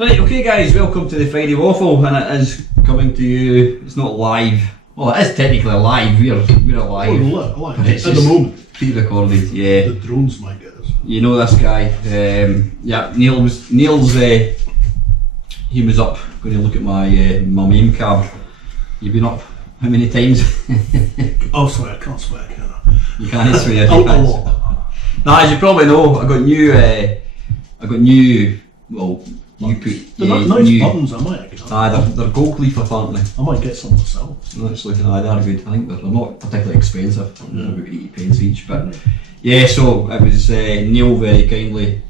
Right, okay guys, welcome to the Friday Waffle, and it is coming to you. It's not live. Well, it is technically live. We're alive. Oh, live. At the moment. Pre-recorded, yeah. The drones might get us. You know this guy. Yeah, Neil's. He was up going to look at my meme card. You've been up how many times? Oh, sorry, I can't swear, can I? You can't swear. A lot. Now, as you probably know, I got new. Well, you put. They're not nice buttons, I might. They're gold leaf apparently. I might get some myself. Actually, they are good. I think they're not particularly expensive. They're about 80 pence each, but yeah. So it was Neil very kindly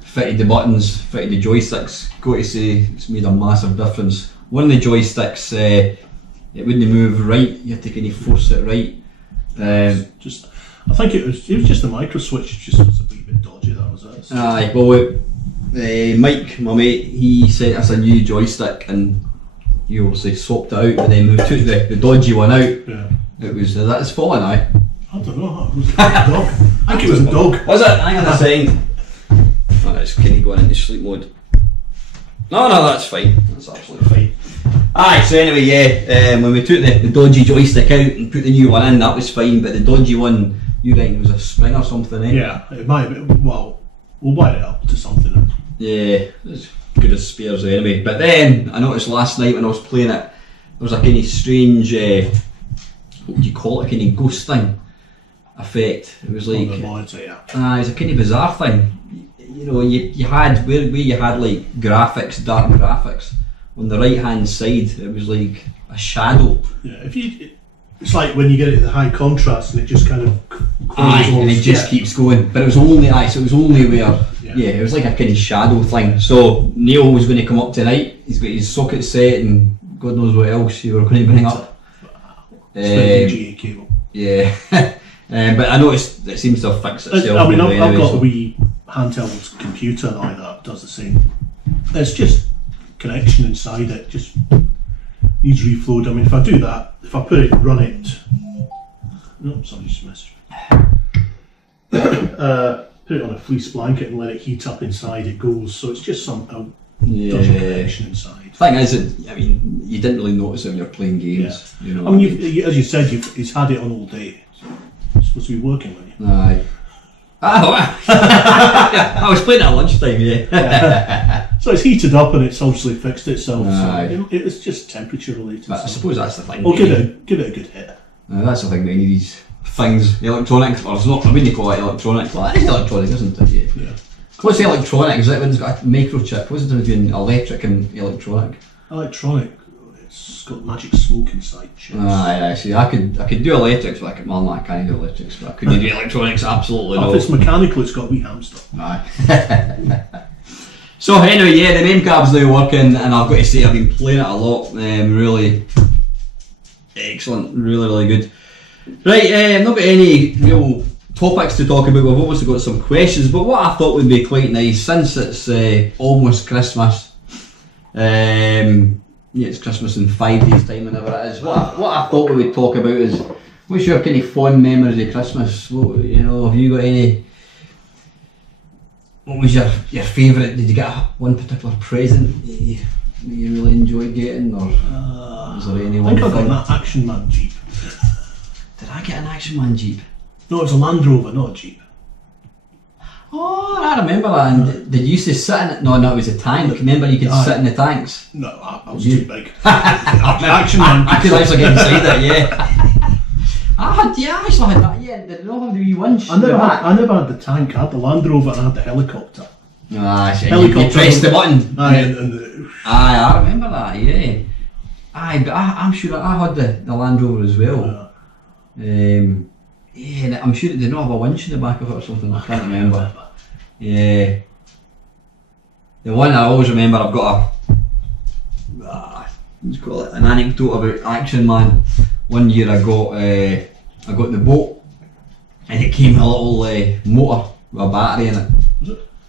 fitted the buttons, fitted the joysticks. Got to say, it's made a massive difference. One of the joysticks, it wouldn't move right. You had to kind of force it right. I think it was just the micro switch. Just was a wee bit dodgy. That was it. Aye, well, Mike, my mate, he sent us a new joystick, and he obviously swapped it out. But then we took the dodgy one out. Yeah. It was that is falling now. I don't know. It was a dog. I think it was a dog. Was it? Hang on a second. Oh, it's kind of going into sleep mode. No, that's fine. That's absolutely fine. Aye, so anyway, yeah, when we took the dodgy joystick out and put the new one in, that was fine, but the dodgy one, you reckon it was a spring or something, eh? Yeah, it might have been. Well, we'll wire it up to something. Yeah, as good as spares anyway. But then, I noticed last night when I was playing it, there was a kind of strange, what would you call it, a kind of ghosting effect. It was like, on the monitor, yeah. It was a kind of bizarre thing. You know, you had where you had like graphics, dark graphics. On the right hand side, it was like a shadow. Yeah, it's like when you get it at the high contrast and it just kind of. And it just keeps going. But it was only so it was only where it was like a kind of shadow thing. So Neil was going to come up tonight. He's got his socket set and God knows what else you were going to bring up. VGA cable. Yeah. But I noticed it seems to have fixed itself. I mean, I've got a wee handheld computer now that does the same. It's just connection inside it, just needs reflowed. I mean, if I do that, if I run it. No, somebody just messaged me. Put it on a fleece blanket and let it heat up inside, it goes. So it's just some dodgy connection inside. Thing is, I mean, you didn't really notice it when you're playing games. Yeah. You know, I mean, as you said, he's had it on all day. It's supposed to be working with you. Aye. I was playing it at lunchtime, yeah. So it's heated up and it's obviously fixed itself. Aye. So it's just temperature related. But I suppose that's the thing. Well, give it a good hit. That's the thing. Any of these things, electronics, or it's not. I wouldn't call it electronics. Well, it is electronic, isn't it? Yeah. What's the electronic? Is it when it's got a microchip? What's it doing between electric and electronic? Electronic. It's got magic smoke inside chips. Aye, see, I could do electrics, but I can't do electrics, but I couldn't do electronics. Absolutely no. If it's mechanical, it's got a wee hamster. Aye. So anyway, yeah, the name card's now working, and I've got to say I've been playing it a lot. Really excellent, really good. Right, I've not got any real topics to talk about. We've obviously got some questions, but what I thought would be quite nice, since it's almost Christmas. Yeah, it's Christmas in 5 days' time, whenever it is. What I thought we would talk about is, what's your kind of fond memories of Christmas? What, have you got any? What was your favourite? Did you get one particular present that you really enjoyed getting, or was there any one? I think I got that Action Man Jeep. Did I get an Action Man Jeep? No, it was a Land Rover, not a Jeep. Oh, I remember that. And did you used to sit in it? No, it was a tank. Remember, you could sit in the tanks. No, I was too big. Action Man. I could actually get inside it. Yeah. I actually had that. Yeah, did not have the wee winch. I never had the tank. I had the Land Rover and I had the helicopter. You pressed the button. Aye, I remember that. Yeah. Aye, but I'm sure I had the Land Rover as well. Yeah, and I'm sure it did not have a winch in the back of it or something. I can't remember. Yeah. The one I always remember, I've got let's call it an anecdote about Action Man. One year I got the boat, and it came with a little motor with a battery in it.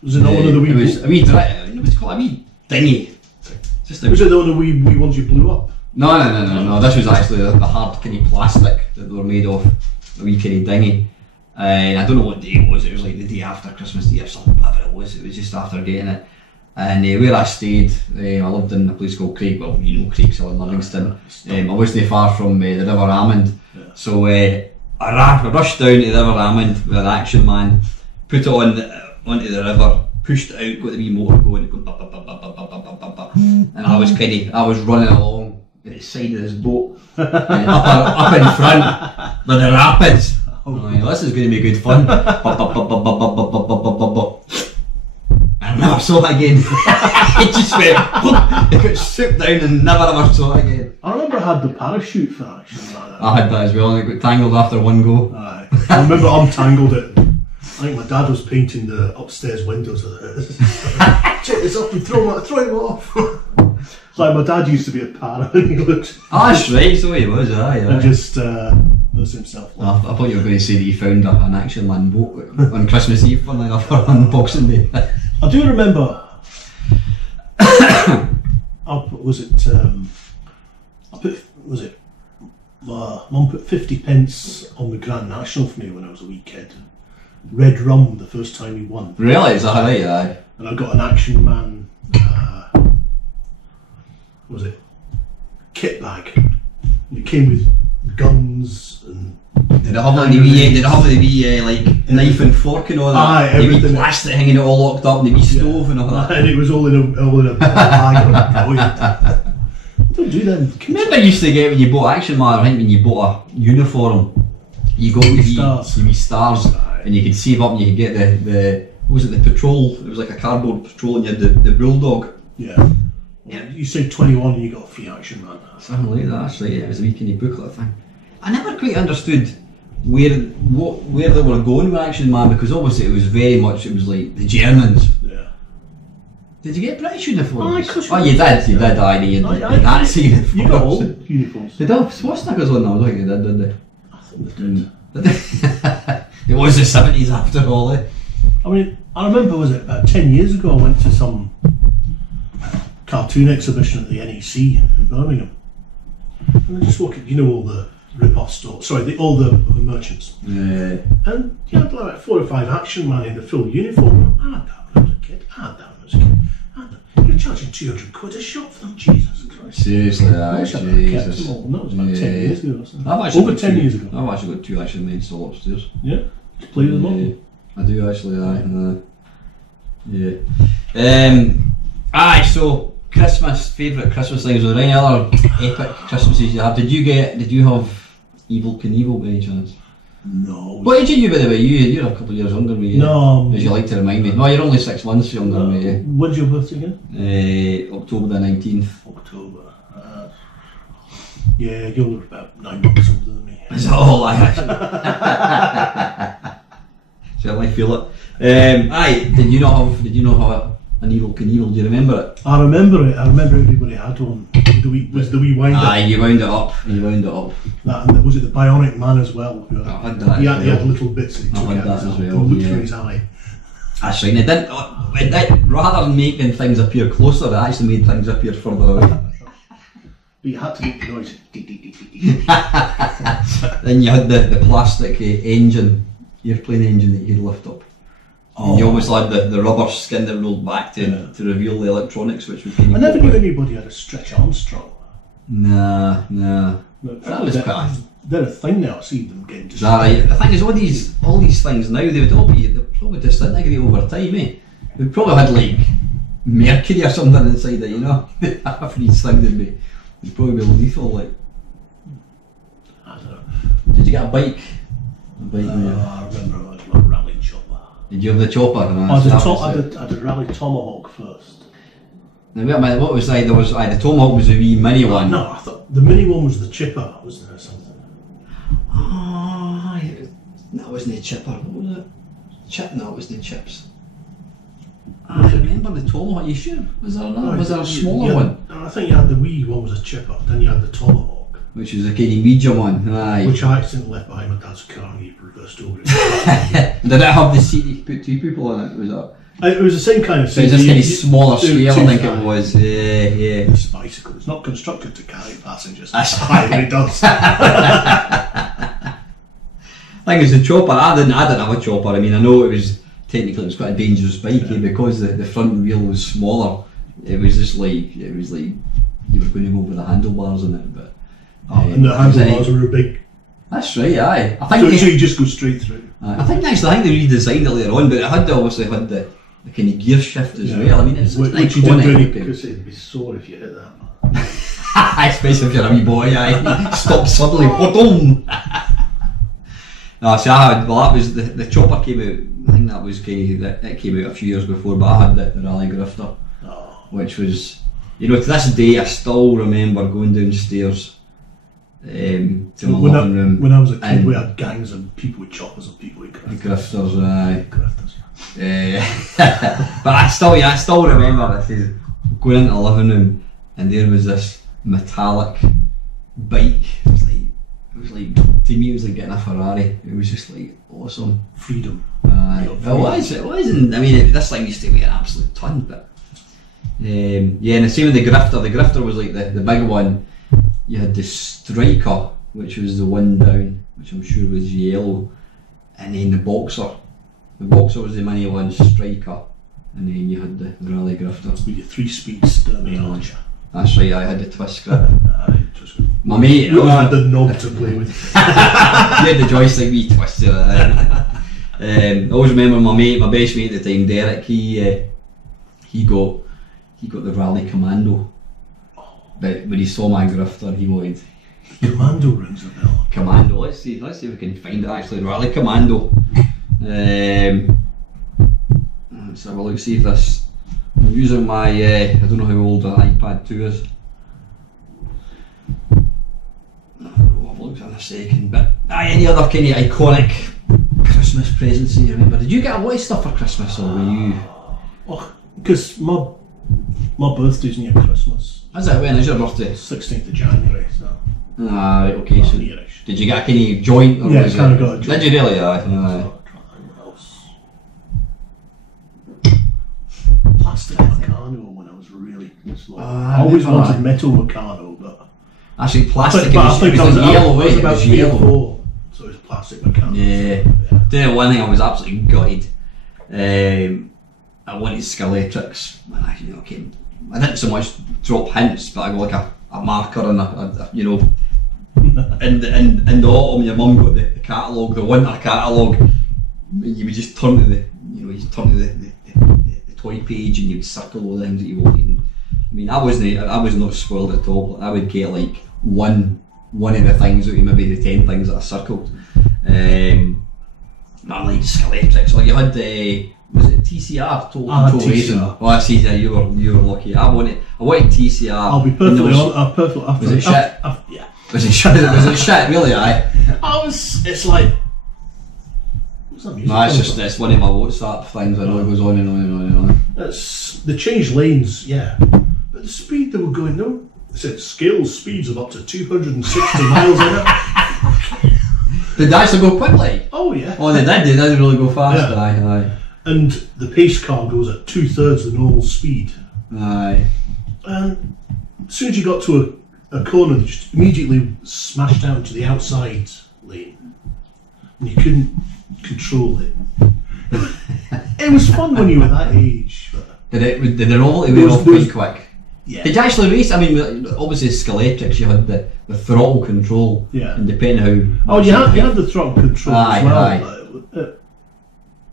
Was it not one of the wee? It was a wee what's it called, a wee dinghy. Was it the one of the wee ones you blew up? No. This was actually the hard kind of plastic that they were made of. A wee kind of dinghy. And I don't know what day it was like the day after Christmas Day or something, whatever it was just after getting it. And where I stayed, I lived in a place called Craig, well, you know Craigshill in Livingston. I wasn't far from the River Amond. Yeah. So I rushed down to the River Amond with an Action Man, put it onto the river, pushed it out, got the wee motor going, and I was running along the side of this boat, and up in front with the rapids. This is going to be good fun. I never saw it again. It just went, it got stripped down and never ever saw it again. I remember I had the parachute for Action Man. I had that as well, and it got tangled after one go. Aye. I remember untangled it. I think my dad was painting the upstairs windows of the house. Check this up and throw him off. Like my dad used to be a para and he looked. That's right, so he was, aye. And just was himself. I thought you were going to say that you found an Action Man boat on Christmas Eve for Boxing Day. I do remember. Mum put 50 pence on the Grand National for me when I was a wee kid. Red rum the first time he won. Really? Is that right? Aye. And I got an Action Man. Kit bag. And it came with guns and. Did it have the wee like knife and fork and all that? Aye, everything. The wee plastic hanging it all locked up, and the wee stove and all that. And it was all in a bag. Don't do that. Remember, you used to get when you bought Action Man, I think when you bought a uniform, you got the wee stars, and you could save up and you could get the what was it, the patrol? It was like a cardboard patrol, and you had the bulldog. Yeah. You said 21 and you got a free Action Man. Something like that. That's right. It was a wee kind of booklet thing. I never quite understood where they were going with Action Man, because obviously it was like the Germans. Yeah. Did you get British uniforms? Aye, of course you did. You did. Aye, you had Nazi uniforms. You got all uniforms. They did have swastikas on them. I don't think they did they? I think they did. It was the 70s after all. I mean, I remember, was it about 10 years ago, I went to some cartoon exhibition at the NEC in Birmingham. And I just walking, all the rip-off stores, all the merchants. Yeah. And you had like 4 or 5 Action Man in the full uniform. I had that when I was a kid. You're charging 200 quid a shot for them, Jesus Christ. Seriously, I wish I'd kept them all. That was about 10 years ago or something. Over 10 years ago. I've actually got 2 Action Men still upstairs. Yeah? To play with them all? I do actually, so Christmas, favourite Christmas things. Were there any other epic Christmases you had? Did you have Evel Knievel by any chance? No. What age are you, by the way? You're a couple of years younger than me. No. As you like to remind me. No, you're only 6 months younger than me. When's your birthday again? October the 19th. October. Yeah, you're about 9 months older than me. Is that all I actually? Certainly feel it. Did you not have an Evel Knievel? Do you remember it? I remember it. I remember everybody had one. Was the wee wind up? Aye, you wound it up. That, and was it the Bionic Man as well? I had that. He had little bits that he took out as well. Looked through his eye. That's right. It didn't, rather than making things appear closer, it actually made things appear further away. But you had to make the noise. Then you had the plastic airplane engine that you could lift up. And you almost had the rubber skin that rolled back to reveal the electronics, which was kind of. I never knew anybody had a Stretch Armstrong. Nah. That was quite. They're a thing now. I see them getting destroyed. Right. The thing is, all these things now, they're probably disintegrate over time, eh? We'd probably had like mercury or something inside it, Half of these things would probably be lethal, like. I don't know. Did you get a bike? I remember I had my rally chopper. Did you have the chopper? I had a rally tomahawk first. Now, what was that? The tomahawk was a wee mini one. No, I thought the mini one was the chipper, wasn't there, or something? That wasn't the chipper. What was it? No, it was the chips. I remember the tomahawk. You sure? Was there another? Was there a smaller one? I think you had the wee one was a chipper. Then you had the tomahawk, which was a kind of medium one. Aye. Which I accidentally left behind my dad's car and he reversed over it. Did it have the seat you could put 2 people in it? Was that? It was the same kind of seat. So it's just kind of smaller scale, I think it was. Yeah. It's a bicycle. It's not constructed to carry passengers. That's why it does. I think it's a chopper. I didn't have a chopper. I mean, I know it was technically it was quite a dangerous bike because the front wheel was smaller. It was like you were going to go with the handlebars in it, but and the handlebars were big. That's right, aye. I think so you just go straight through. I think they redesigned it later on, but it obviously had the kind of gear shift as well. I mean, it's which you didn't really, because it'd be sore if you hit that. Especially if you're a wee boy, aye. Stop suddenly, boom! No, so that was the chopper came out. I think that was it came out a few years before, but I had the Rally Grifter, which was, to this day I still remember going downstairs to my living room. When I was a kid, we had gangs of people with choppers and people with grifters. Grifters, but I still remember this going into the living room, and there was this metallic bike. It was like to me it was like getting a Ferrari. It was just like awesome. Freedom. It was, and I mean this thing used to weigh an absolute ton, but and the same with the Grifter. The Grifter was like the big one. You had the Striker, which was the one down, which I'm sure was yellow, and then the Boxer. The Boxer was the mini one, Striker, and then you had the Rally Grifter. With your 3-speed sturdy launcher. That's right, I had the twist grip. My mate, you had the knob to play with. You had the joystick, we twisted it. I always remember my best mate at the time, Derek. He got the Rally Commando, but when he saw my Grifter, he wanted. Commando rings a bell. Commando. Let's see if we can find it actually. Rally Commando. Let's have a look. See if this. I'm using my, I don't know how old the iPad 2 is. I'll have a look in a second, but any other kind of iconic Christmas presents you remember? Did you get a lot of stuff for Christmas, or were you? Oh, because my birthday's near Christmas. Is it? When is your birthday? 16th of January, so. Okay, so did you get a kind of joint? Or yeah, I kind of got a joint. Did you really? Aye. Plastic Meccano when I was really slow. I always wanted metal Meccano, but actually plastic. I think I was yellow. It was about 3 or 4, so it was plastic Meccano. Yeah. The one thing I was absolutely gutted. I wanted Skeletrix, and I didn't so much drop hints, but I got like a marker and a in the autumn, your mum got the catalogue, the winter catalogue. You would just turn to the toy page and you'd circle all the things that you wanted. I mean, I was not spoiled at all. I would get like one of the things out of maybe the 10 things that I circled. I like Skeletrix. Like you had was it TCR? Total Racing. Oh, I see. You were lucky. I wanted TCR. I'll be perfectly honest. Was it shit? Yeah. Was it shit? Was it shit? Really? Aye. It's like. No, it's one of my WhatsApp things. I know it goes on and on and on and on. They changed lanes, yeah, but the speed they were going, it said scales speeds of up to 260 miles an hour. Did they actually go quickly? Oh yeah. Oh, they did. They did really go fast. Yeah. Aye. And the pace car goes at 2/3 the normal speed. Aye. And as soon as you got to a corner, they just immediately smashed out to the outside lane, and you couldn't control it. It was fun when you were that age. But did it all? It went off quite quick. Yeah. Did you actually race? I mean, obviously Skeletrix, you had the throttle control. Yeah. And depending how. Oh, you had the throttle control as well.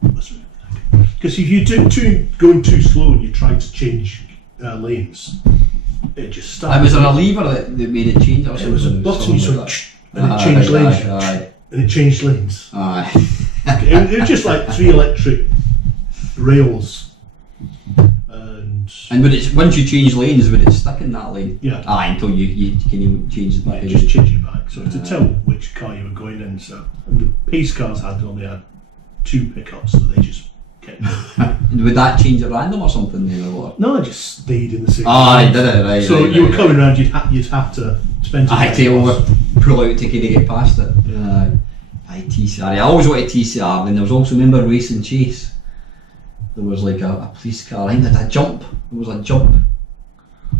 Because if you going too slow and you tried to change lanes, it just started. Was there a lever that made it change? It was a button, and it changed lanes. And it changed lanes. Aye. It was just like 3 electric rails. And would it, once you change lanes, would it stick in that lane? Yeah. Until you can change it back. Yeah, just change it back. So to tell which car you were going in. So and the pace cars only had 2 pickups, so they just kept. And would that change at random or something then, or what? No, I just stayed in the same. I did it right. So you were coming around, you'd have to spend. I had to pull out to kind of get past it. TCR. I always wanted TCR. And there was also, remember Race and Chase? There was like a police car. I think there was a jump. There was a jump.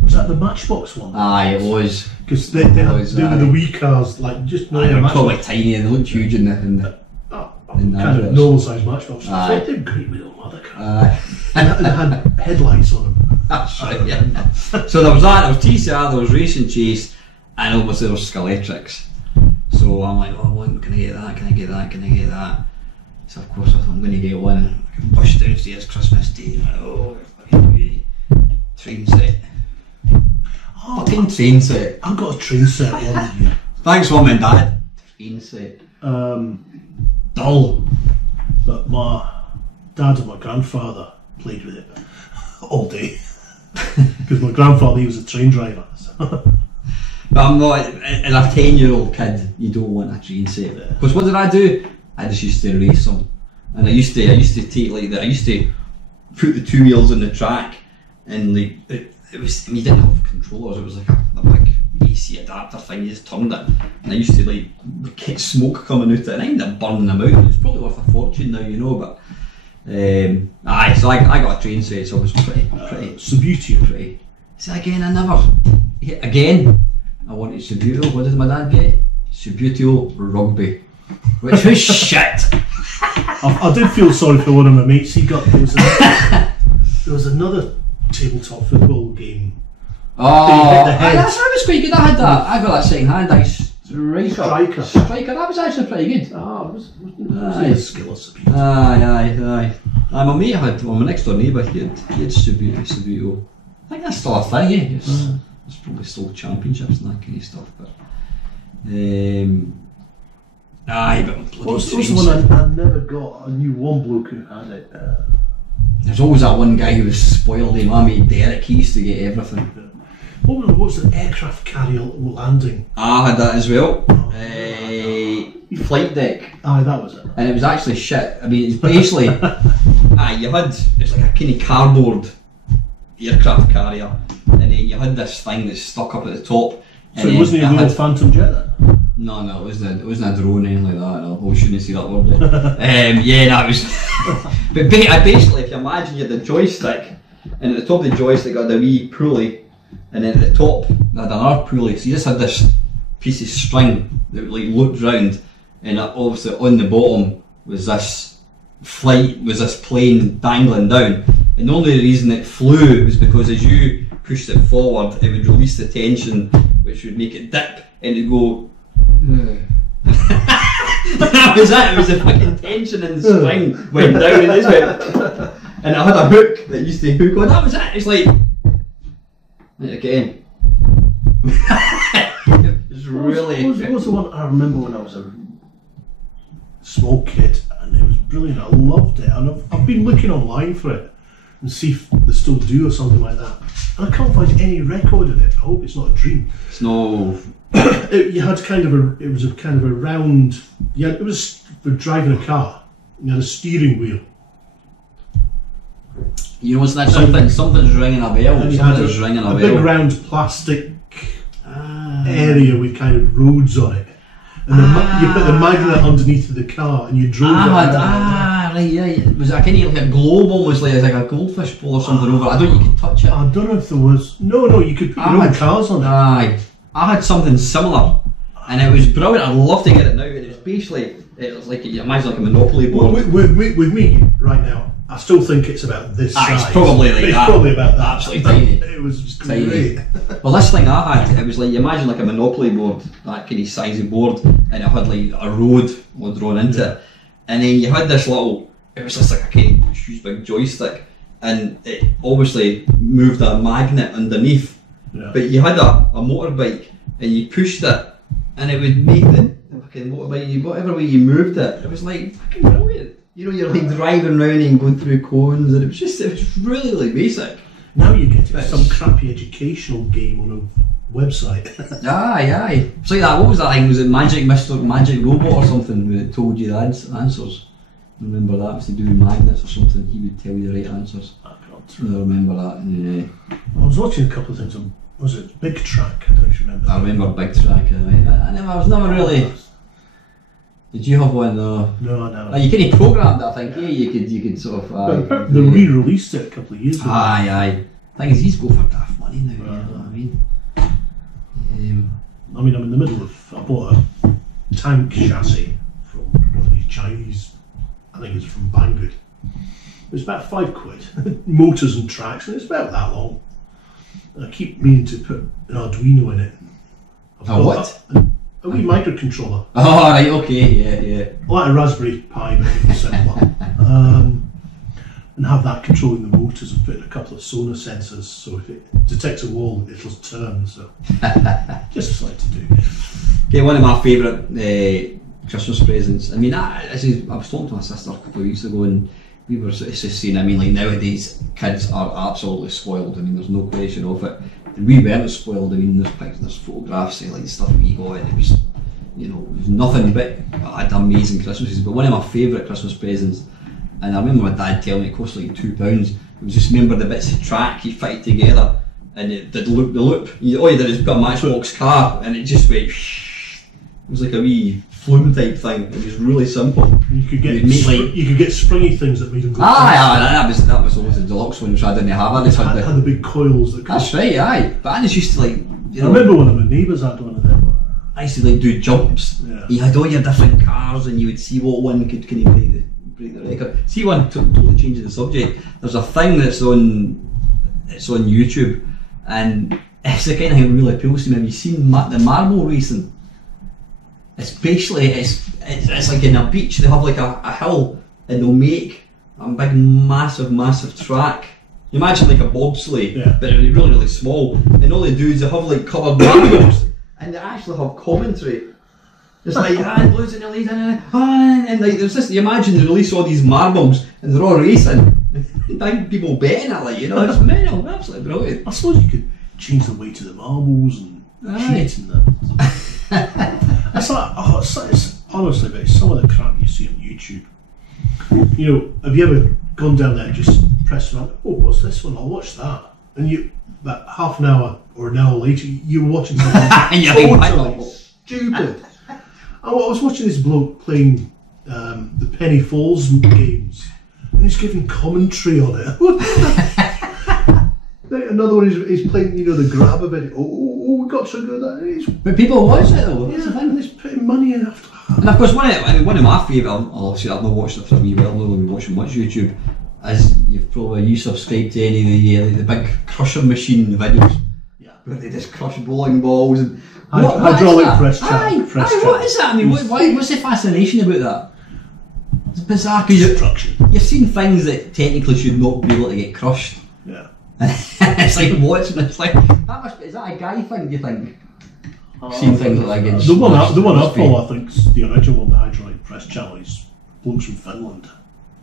Was that the Matchbox one? Aye, it was. Because they were the wee cars, like just. They were quite tiny and they looked huge in the. I kind of normal size matchbox. I thought they were great with little mother car. And they had headlights on them. That's right, yeah. So there was that, there was TCR, there was Racing Chase, and obviously there was Skeletrix. So I'm like, oh, well, can I get that, can I get that, can I get that? So of course I thought I'm going to get one. I can push downstairs Christmas Day, like, oh, fucking train set. Oh, Fucking train set. I got a train set one year. Thanks Mum and Dad. Train set. Dull. But my dad and my grandfather played with it all day. Because my grandfather, he was a train driver. So. But I'm not, as a 10-year-old kid, you don't want a train set. Because what did I do? I just used to race them. And I used to take like that, I used to put the two wheels on the track, and like, it was, you didn't have controllers, it was like a big AC adapter thing, you just turned it. And I used to like get smoke coming out of it, and I ended up burning them out. It's probably worth a fortune now, you know, but aye, so I got a train set, so I was pretty. Subbuteo. Pretty. See, again, I wanted Subbuteo. What did my dad get? Subbuteo rugby, which was shit. I did feel sorry for one of my mates. He got there was another tabletop football game. Oh, that was quite good. I had that. I got that second hand. Striker. That was actually pretty good. Was a skill of Subbuteo. Aye. My mate had, well, my next door neighbour, he had Subbuteo. I think that's still a thing, eh? It's probably still championships and that kind of stuff, but bloody What's the one I never got? I knew one bloke who had it. There's always that one guy who was spoiled, my mate Derek, he used to get everything. What's the aircraft carrier landing? I had that as well. Flight deck. Aye, that was it. And it was actually shit. I mean, it's basically, it's like a kind of cardboard aircraft carrier, and then you had this thing that's stuck up at the top. So it wasn't a real Phantom jet then? No, it wasn't a drone or anything like that. No, we shouldn't say that word there. It was. But basically, if you imagine you had the joystick, and at the top of the joystick got the wee pulley, and then at the top they had another pulley. So you just had this piece of string that like looped round, and obviously on the bottom was this plane dangling down. And the only reason it flew was because as you pushed it forward, it would release the tension, which would make it dip, and it'd go. That was it. It was the fucking tension in the spring went down, and this went, and it had a hook that used to hook on. That was it. It's like again. It's really. What was the one I remember when I was a small kid, and it was brilliant. I loved it, and I've been looking online for it and see if they still do or something like that. And I can't find any record of it. I hope it's not a dream. It's no. It was a kind of a round. Yeah, it was for driving a car. You had a steering wheel. You know, it's like something's ringing a bell. Something's ringing a bell. Big round plastic area with kind of roads on it, and you put the magnet underneath of the car, and you drove it. Was it kind of like a globe, almost like a goldfish bowl or something over? I don't know, you could touch it. I don't know if there was. No, you could put your own cars on it. Aye, I had something similar, and it was brilliant. I'd love to get it now. It was basically, it was like, you imagine like a Monopoly board. With me right now, I still think it's about this size. It's probably like it's that. Probably about that. Absolutely tiny. It was great. Well, this thing I had, it was like, you imagine like a Monopoly board, that kind of size of board, and it had like a road drawn into it, and then you had this little, it was just like a kind of huge big joystick, and it obviously moved a magnet underneath. Yeah. But you had a motorbike, and you pushed it, and it would make the fucking motorbike, whatever way you moved it, it was like fucking brilliant. You know, you're like driving around and going through cones, and it was really, really basic. Now you get some crappy educational game on a website. Aye. It's like that, what was that thing? Was it Magic Robot or something that told you the answers? Remember that? It was to do with magnets or something. He would tell you the right answers. I remember that. Yeah. I was watching a couple of things on, was it Big Track? I don't remember. I remember Big Track. I was never really. Did you have one though? No, I never. You could have programmed that, I think. Yeah, you could sort of. They re-released it a couple of years ago. Aye. Thing is, he's go for daft money now. You know what I mean? I'm in the middle of. I bought a tank chassis from one of these Chinese think it's from Banggood. It was about £5. Motors and tracks, and it's about that long. And I keep meaning to put an Arduino in it. A wee microcontroller. Oh, right, okay, yeah. Like a Raspberry Pi, but simpler. And have that controlling the motors and put in a couple of sonar sensors, so if it detects a wall, it'll turn. So just decided to do. Okay, one of my favourite Christmas presents. I mean, I was talking to my sister a couple of weeks ago, and we were sort of saying, I mean, like nowadays kids are absolutely spoiled. I mean, there's no question of it. And we weren't spoiled. I mean, there's pictures, there's photographs of like stuff we got, and it was, you know, it was nothing but I had amazing Christmases. But one of my favourite Christmas presents, and I remember my dad telling me it cost like £2. It was just, remember the bits of track he fitted together, and it did loop the loop. All you did is put a Matchbox car, and it just went. It was like a wee flume type thing. It was really simple. You could get springy things that made them go. That was always the deluxe one, which I didn't have. I just had the big coils that. That's right, aye. But I just used to like. I remember one of my neighbours had one of them. I used to like do jumps. Yeah. You had all your different cars, and you would see what one could kind of break the record. See one totally changing the subject. There's a thing that's on YouTube, and it's the kind of thing that really appeals to me. Have you seen the marble racing? It's basically it's like in a beach. They have like a hill, and they'll make a big massive track. You imagine like a bobsleigh, but really really small. And all they do is they have like coloured marbles, and they actually have commentary. It's like losing the lead, and like there's this. You imagine they release all these marbles, and they're all racing. And people betting it, like, you know, it's mental, absolutely brilliant. I suppose you could change the weight of the marbles and shit and that. It's like, it's honestly, but it's some of the crap you see on YouTube. You know, have you ever gone down there and just pressed around? Oh, what's this one? I'll watch that. And you, about half an hour or an hour later, you're watching something totally stupid. I was watching this bloke playing the Penny Falls games, and he's giving commentary on it. Another one is playing, you know, the grab of it. We got so good at that. But people watch it though. That's the thing. He's putting money in after. And of course, one of my favourite. Obviously, I've not watched it for a wee while. I've not been watching much YouTube. As you subscribe to any of the big crusher machine videos, where they just crush bowling balls and hydraulic press trap. What is that? I mean, what's the fascination about that? It's bizarre because you've seen things that technically should not be able to get crushed. Yeah. It's like watching. It's like is that a guy thing? Do you think? Seen things like that. The one I follow, I think, the original one, the hydraulic press channel, is blokes from Finland.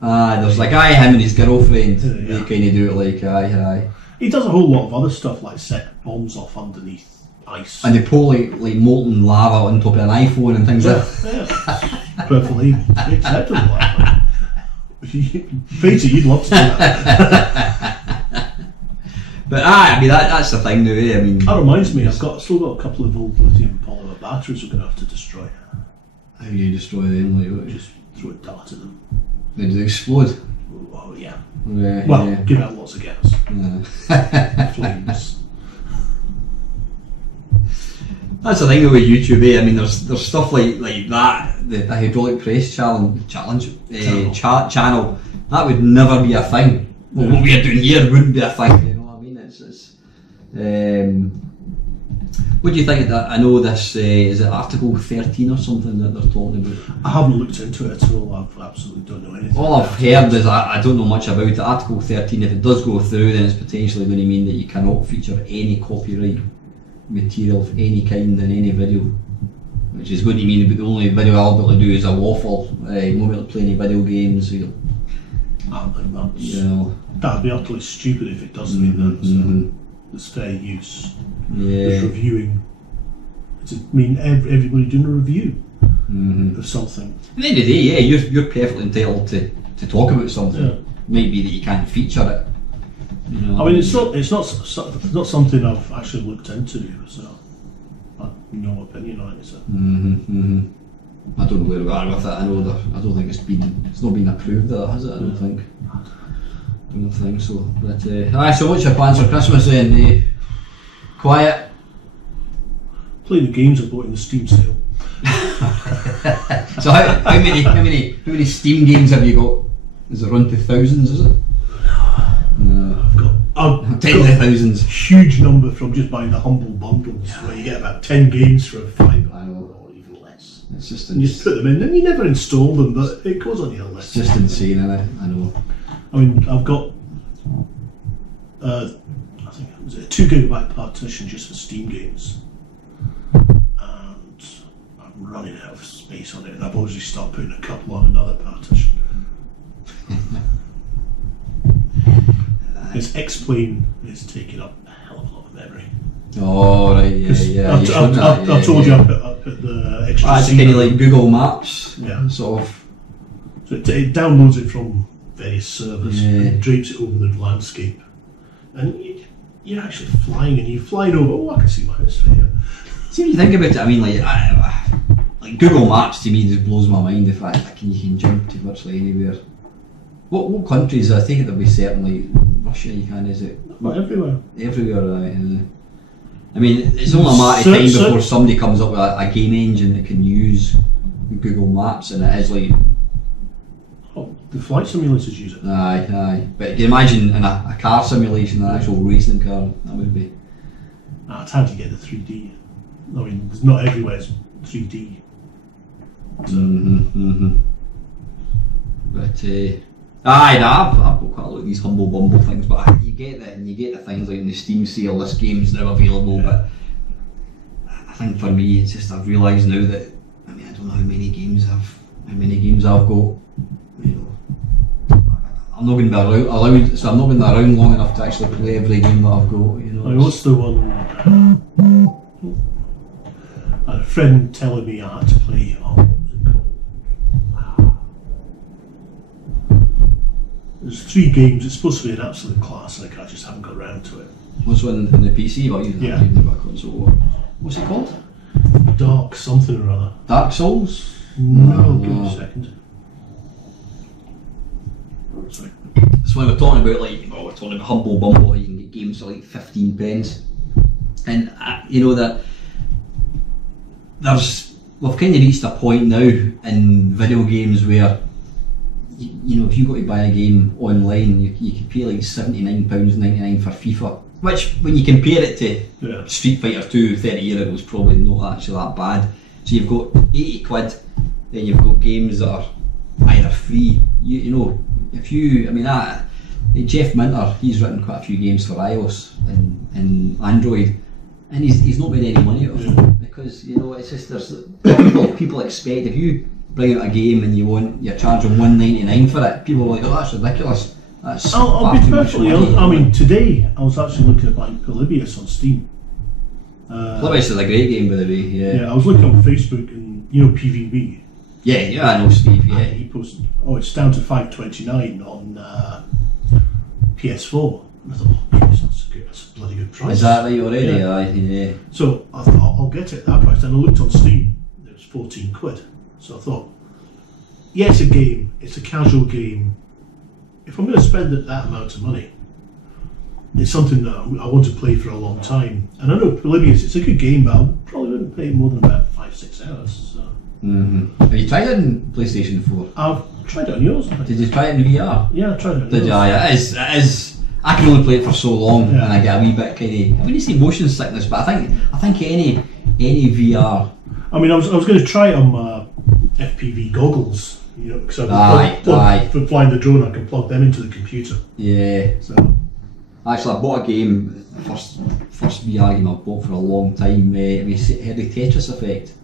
There's a guy, him and his girlfriend. They kind of do it like aye. He does a whole lot of other stuff, like set bombs off underneath ice. And they pour like molten lava on top of an iPhone and things like that. Yeah, perfectly acceptable. Peter, you'd love to do that. But I mean that's the thing now. I mean, that reminds me, I've still got a couple of old lithium polymer batteries we're going to have to destroy. How do you destroy them? Like, just throw a dart at them. They do they explode? Oh yeah. Well, give out lots of gas. Flames. That's the thing with YouTube. I mean, there's stuff like that. The hydraulic press channel channel that would never be a thing. Well, what we are doing here wouldn't be a thing. You know what I mean? What do you think of that? I know this is it Article 13 or something that they're talking about. I haven't looked into it at all. I absolutely don't know anything. All I've heard is I don't know much about it. Article 13, if it does go through, then it's potentially going to mean that you cannot feature any copyright material of any kind in any video, which is going to mean that the only video I'll be able to do is a waffle. You won't be able to play any video games. That'd be utterly stupid if it does mean that. So it's fair use. It's reviewing. It's everybody doing a review of something. At the end of the day, you're perfectly entitled to talk about something. Yeah. Might be that you can't feature it. You know, I mean, it's not something I've actually looked into, so I have no opinion on it. So. I don't know where we are with it. I don't think it's not been approved, has it? I don't think. I don't think so. But so what's your plans for Christmas then? Quiet. Play the games I bought in the Steam sale. So how many Steam games have you got? Is it run to thousands? Is it? No. I've Tens of thousands. Huge number from just buying the humble bundles, where you get about 10 games for a £5 or even less. It's just and you just put them in, and you never install them, but it goes on your list. It's just insane, isn't it? I know. I mean, I've got I think it was a 2 gigabyte partition just for Steam games, and I'm running out of space on it, and I've already started putting a couple on another partition. This X-Plane is taking up a hell of a lot of memory. Oh right, yeah. I've told you I put the extra. It's kind of like Google Maps, sort of. So it downloads it from various servers and drapes it over the landscape, and you're actually flying, and you're flying over. Oh, I can see my house right here. See, when you think about it, I mean, like Google Maps to me just blows my mind. The fact that you can jump to virtually anywhere. What countries? I take it there'll be certainly Russia. You can, is it? Not everywhere. Everywhere, right? I mean, it's only a matter of time before somebody comes up with a game engine that can use Google Maps, and it is like. Oh, the flight simulators use it. Aye. But you imagine in a car simulation, an actual racing car, that would be. It's hard to get the 3D. I mean, there's not everywhere it's 3D. So. But I've got quite a lot of these humble bumble things, but you get the things like in the Steam sale, this game's now available. But I think for me, it's just I've realised now that I don't know how many games I've got. I'm not going to be allowed, so I'm not going to be around long enough to actually play every game that I've got. What's the one? I had a friend telling me I had to play. What was it called? There's 3 games. It's supposed to be an absolute classic. I just haven't got around to it. What's one in the PC? But you've got console. What's it called? Dark something or other. Dark Souls? No, give me a second. Sorry. So when we're talking about we're talking about Humble Bumble, you can get games for like 15 pence, and that we've kind of reached a point now in video games where if you go to buy a game online, you could pay like £79.99 for FIFA, which when you compare it to Street Fighter 2 30 years ago was probably not actually that bad. So you've got 80 quid, then you've got games that are either free. Jeff Minter, he's written quite a few games for iOS and Android, and he's not made any money out of them because it's just there's people expect if you bring out a game and you're charging $1.99 for it, people are like, oh, that's ridiculous. That's I'll be perfectly honest. Today I was actually looking at buying Polybius on Steam. Polybius is a great game, by the way. Yeah, I was looking on Facebook and PVB. Yeah, I know Steve. Yeah, he posted. Oh, it's down to $5.29 on PS4. And I thought, that's a bloody good price. Is that right already? Yeah. So I thought I'll get it at that price. Then I looked on Steam. It was 14 quid. So I thought, it's a game. It's a casual game. If I'm going to spend that amount of money, it's something that I want to play for a long time. And I know Polybius, it's a good game, but I probably wouldn't play more than about 5-6 hours. So. Have you tried it in PlayStation 4? I've tried it on yours. Did you try it in VR? Yeah, I tried it on Did yours. It is. I can only play it for so long, and I get a wee bit kind of. I wouldn't say motion sickness, but I think any VR. I mean, I was going to try it on my FPV goggles, because for flying the drone, I can plug them into the computer. Yeah. So. Actually, I bought a game. First VR game I've bought for a long time. Have you heard of Tetris Effect?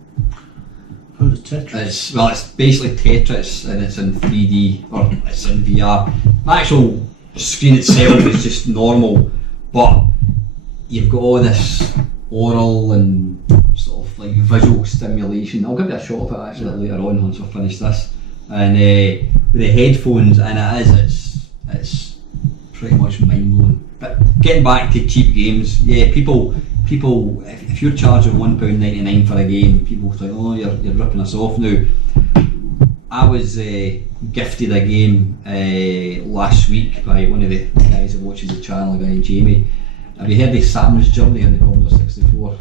How does Tetris? It's basically Tetris, and it's in 3D, or it's in VR. The actual screen itself is just normal, but you've got all this oral and sort of like visual stimulation. I'll give you a shot of it actually later on once I finish this. And with the headphones, and it's pretty much mind blowing. But getting back to cheap games, people. If you're charging £1.99 for a game, people think, oh, you're ripping us off now. I was gifted a game last week by one of the guys that watches the channel, a guy Jamie. Have you heard of Sam's Journey on the Commodore 64?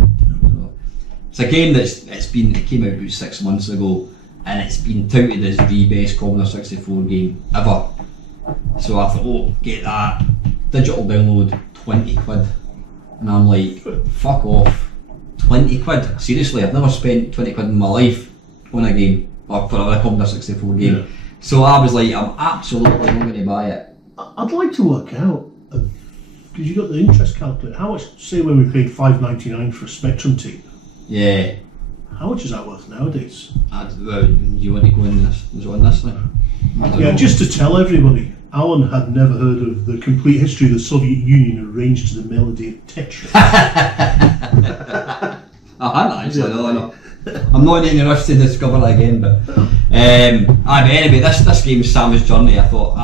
It's a game it came out about 6 months ago, and it's been touted as the best Commodore 64 game ever. So I thought, oh, get that. Digital download, 20 quid. And I'm like, fuck off. 20 quid? Seriously, I've never spent 20 quid in my life on a game, or for a Commodore 64 game. Yeah. So I was like, I'm absolutely not going to buy it. I'd like to work out, because you got the interest calculator, how much, say when we paid $5.99 for a Spectrum tape? Yeah. How much is that worth nowadays? You want to go in this? Is it on this thing? Yeah, just to tell everybody, Alan had never heard of the complete history of the Soviet Union arranged to the melody of Tetris. I hadn't actually, no. I'm not in any rush to discover it again, but anyway, this game's Samus Journey. I thought,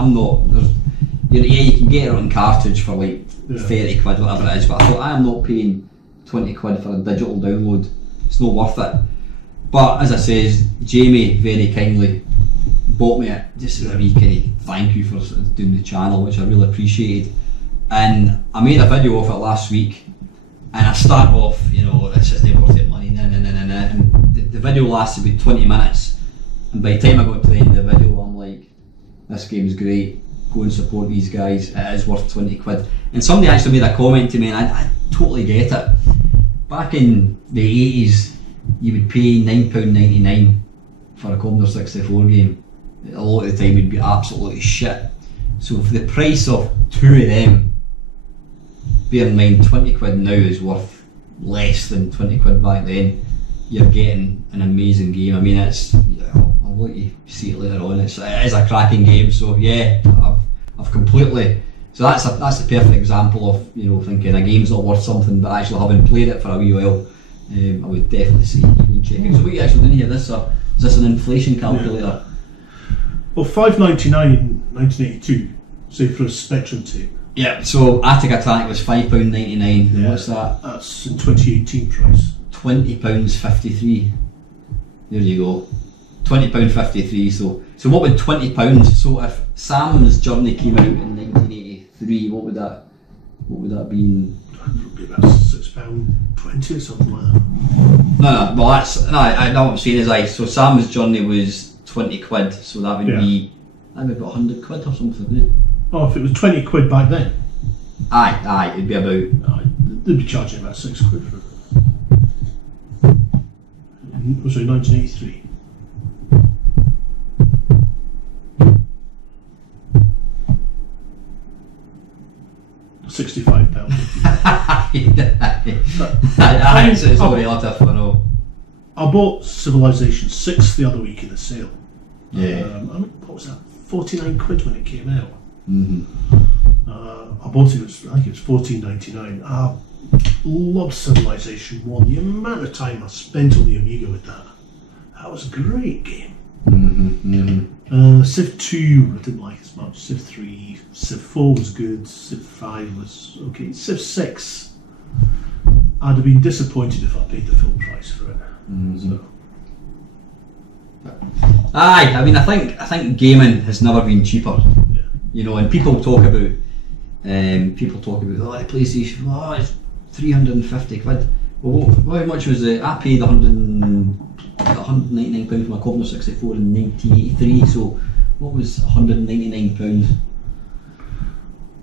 you can get it on cartridge for like 30 quid, whatever it is, but I thought, I am not paying 20 quid for a digital download. It's not worth it. But as I says, Jamie very kindly bought me it just as a wee kind of thank you for doing the channel, which I really appreciated. And I made a video of it last week, and I start off, it's just never worth it money, and the video lasted about 20 minutes, and by the time I got to the end of the video, I'm like, this game's great, go and support these guys, it is worth 20 quid. And somebody actually made a comment to me, and I totally get it. Back in the 80s, you would pay £9.99 for a Commodore 64 game. A lot of the time it would be absolutely shit. So for the price of two of them, bear in mind 20 quid now is worth less than 20 quid back then, you're getting an amazing game. I mean, I'll let you see it later on, it is a cracking game. So yeah, I've completely, so that's the perfect example of thinking a game's not worth something, but actually having played it for a wee while, I would definitely say you can check it. So what are you actually doing here? Is this an inflation calculator? Yeah. Well, $5.99 in 1982, say for a Spectrum tape. Yeah, so Attic Attack was £5.99. Yeah, what's that? That's in 2018 price. £20.53. There you go. £20.53. So what would £20? So if Sam's Journey came out in 1983, what would that be in? Probably about £6.20 or something like that. No. Well, I know what I'm saying is so Sam's Journey was 20 quid. So that would be about 100 quid or something, wouldn't it? Oh, if it was 20 quid back then? Aye, it'd be about... they'd be charging about 6 quid for it. Was it 1983? £65. It's all relative, I know. I bought Civilization 6 the other week in the sale. Yeah. What was that? 49 quid when it came out. Mm-hmm. I bought it, I think it was $14.99. I love Civilization 1. The amount of time I spent on the Amiga with that. That was a great game. Civ 2 I didn't like as much. Civ 3, Civ 4 was good. Civ 5 was okay. Civ 6, I'd have been disappointed if I paid the full price for it. So. Aye, I mean, I think gaming has never been cheaper. Yeah. And people talk about the PlayStation. It's 350 quid. Well, how much was it? I paid £199 for my Commodore 64 in 1983. So what was £199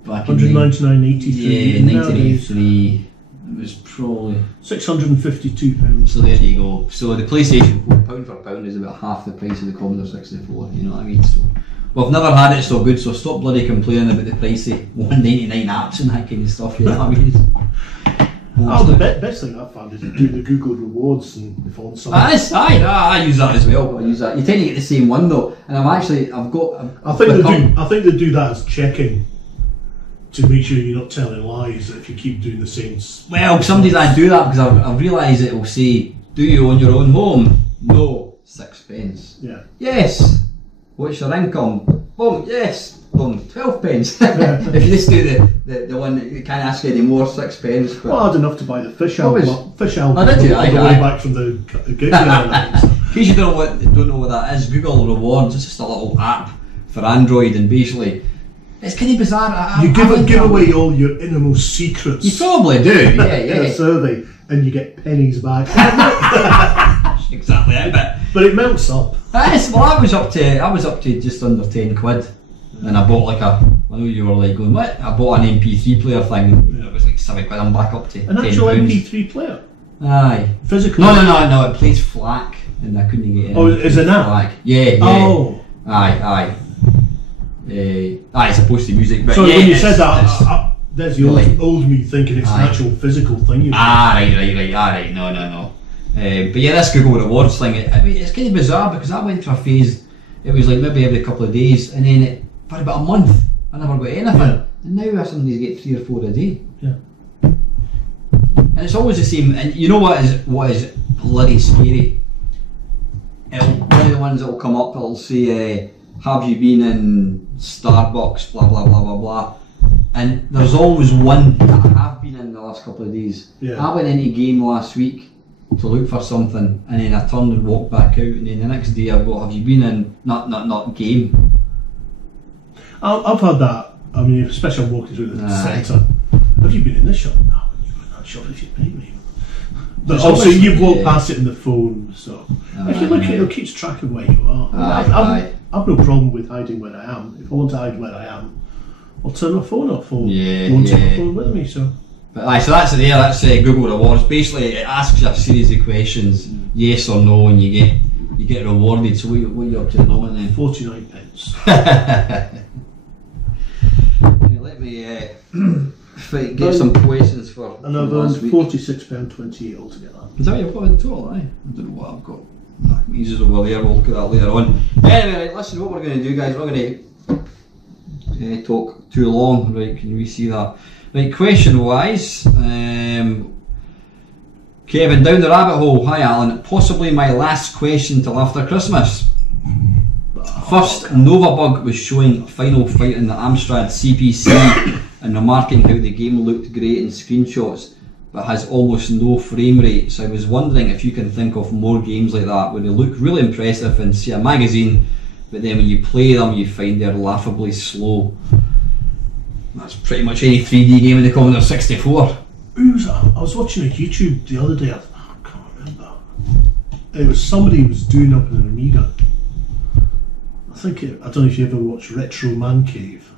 back in 199.83? Yeah, in 1983. It was probably £652. So there you go. So the PlayStation 4 pound for pound is about half the price of the Commodore 64. You know what I mean? So we've never had it so good. So stop bloody complaining about the pricey $199 apps and that kind of stuff. You know what I mean? The best thing I've found is doing the Google rewards and if on something. I use that as well. I use that. You tend to get the same one though, and I think they do that as checking to make sure you're not telling lies if you keep doing the same. Well, some days I do that because I've realised it will say, "Do you own your own home?" No, £6. Yeah. Yes. What's your income? Boom. Yes. Boom. 12 pence. If you just do the one that you can't ask any more, 6 pence. Well, I had enough to buy the fish album. Fish album. Oh, did you? All the way back from the get-go. In case you don't know what that is, Google Rewards. It's just a little app for Android, and basically, it's kind of bizarre. You give away all your innermost secrets. You probably do. Yeah. In a survey. and you get pennies back. Exactly it, but it melts up. Well, I was up to just under 10 quid, and I bought like I know you were like going, what? I bought an MP3 player thing, and it was like 7 quid. I'm back up to an actual MP3 player. Aye. Physical. No. It plays FLAC, and I couldn't get it. Oh, is it now? FLAC. Yeah. Oh. Aye. It's supposed to be music, but so yeah, when you said that, there's the old me thinking it's an actual physical thing. Right. No. But yeah, this Google Rewards thing, it's kind of bizarre because I went through a phase, it was like maybe every couple of days, and then for about a month I never got anything, and now I suddenly get 3 or 4 a day. Yeah. And it's always the same, and you know what is bloody scary? One of the ones that will come up, it'll say, have you been in Starbucks, blah blah blah blah blah, and there's always one that I have been in the last couple of days. I went into a game last week to look for something, and then I turned and walked back out, and then the next day I've got, have you been in not game? I've had that. I mean, especially I'm walking through the centre. Have you been in this shop? No, you were in that shop if you paid me. But also you've walked past it in the phone, so if you look at it, it keeps track of where you are. I've no problem with hiding where I am. If I want to hide where I am, I'll turn my phone off or won't take my phone with me. So. But so that's Google Rewards. Basically, it asks you a series of questions, yes or no, and you get rewarded. So what are you up to at the moment then? 49 pence. Let me get some questions for. And I've earned £46.28 altogether. Is that what you've got in total? I don't know what I've got. He's just over there. We'll look at that later on. Anyway, right, listen. What we're going to do, guys, we're going to talk too long. Right? Can we see that? Right, question wise, Kevin, down the rabbit hole. Hi Alan, possibly my last question till after Christmas. First, Novabug was showing Final Fight in the Amstrad CPC and remarking how the game looked great in screenshots but has almost no frame rate, so I was wondering if you can think of more games like that where they look really impressive and see a magazine, but then when you play them you find they're laughably slow. That's pretty much any 3D game in the Commodore 64. I was watching a YouTube the other day, I can't remember. It was somebody who was doing up an Amiga. I don't know if you ever watched Retro Man Cave.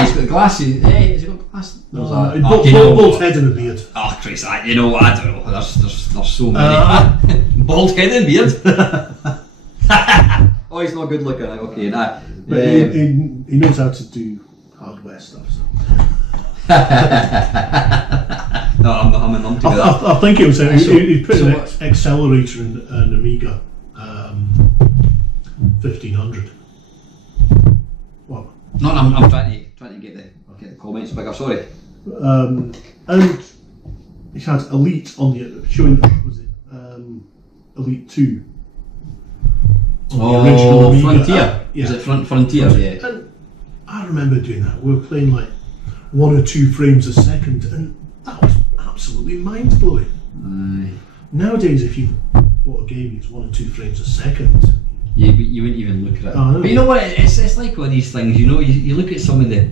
He's got glasses. Has he got glasses? Bald head and a beard. Oh Christ, I don't know. There's so many. Bald head and beard? Oh, he's not good looking. Okay, nah. But he knows how to do hardware stuff. So. No, I'm a numpty with that. I think it was he put an accelerator in an Amiga 1500. What? No, I'm trying to get the comments bigger. Sorry. And it had Elite on the showing. Was it Elite 2? On the original Amiga. Frontier. Is it Frontier? Yeah. And I remember doing that. We were playing like 1 or 2 frames a second, and that was absolutely mind blowing. Nowadays, if you bought a game, it's 1 or 2 frames a second. Yeah, but you wouldn't even look at it. But you know what? It's like one of these things. You know, you look at some of the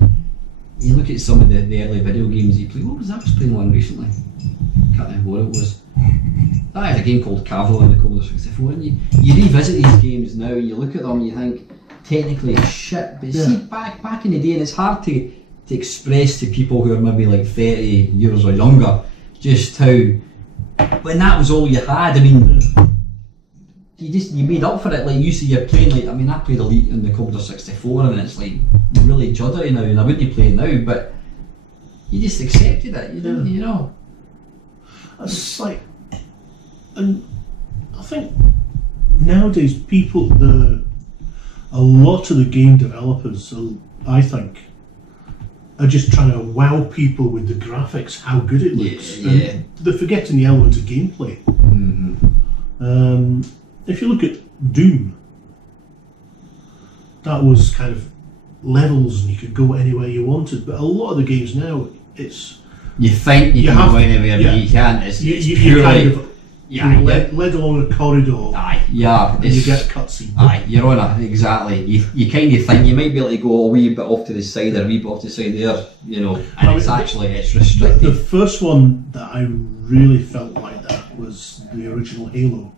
early video games you play. What was that? I was playing one recently. Can't remember what it was. That is a game called Cavalier in the Commodore 64. And you revisit these games now, and you look at them, and you think technically it's shit. But see, back in the day, and it's hard to express to people who are maybe like 30 years or younger just how, when that was all you had. I mean, you made up for it. Like you see, you're playing like, I mean, I played Elite in the Commodore 64, and it's like really juddery now, and I wouldn't play it now, but you just accepted it. You know. It's like, and I think nowadays a lot of the game developers, I think, are just trying to wow people with the graphics, how good it looks. Yeah. And they're forgetting the element of gameplay. If you look at Doom, that was kind of levels and you could go anywhere you wanted, but a lot of the games now, it's... You think you can go anywhere, but you can't. It's purely... Yeah, led along a corridor. Aye, yeah. And you get a cutscene. Aye, you're on it, exactly. You kind of think you might be able to go a wee bit off to the side or a wee bit off to the side there, you know, and it's restricted. The first one that I really felt like that was the original Halo.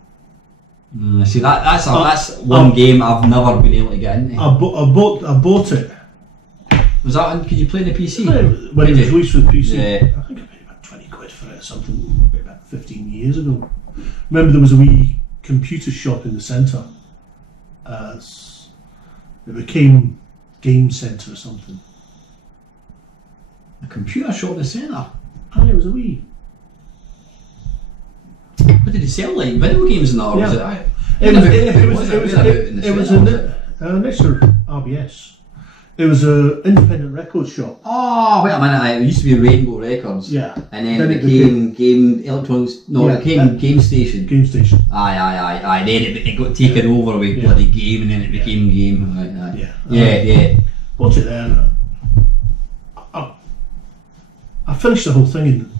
See, that's one game I've never been able to get into. I bought it. Was that one? Could you play on the PC? When it was released for the PC. Yeah. I think I paid about 20 quid for it or something about 15 years ago. Remember there was a wee computer shop in the centre. It became Game Centre or something. A computer shop in the centre? And it was a wee. What did it sell, like video games and that, or was it? It was next to RBS. It was an independent record shop. Oh, wait a minute, it used to be Rainbow Records. Yeah. And then it became Game Electronics, it became Game Station. Game Station. Aye. Then it got taken over with bloody Game, and then it became Game. Right, Yeah. Bought it there. And I finished the whole thing in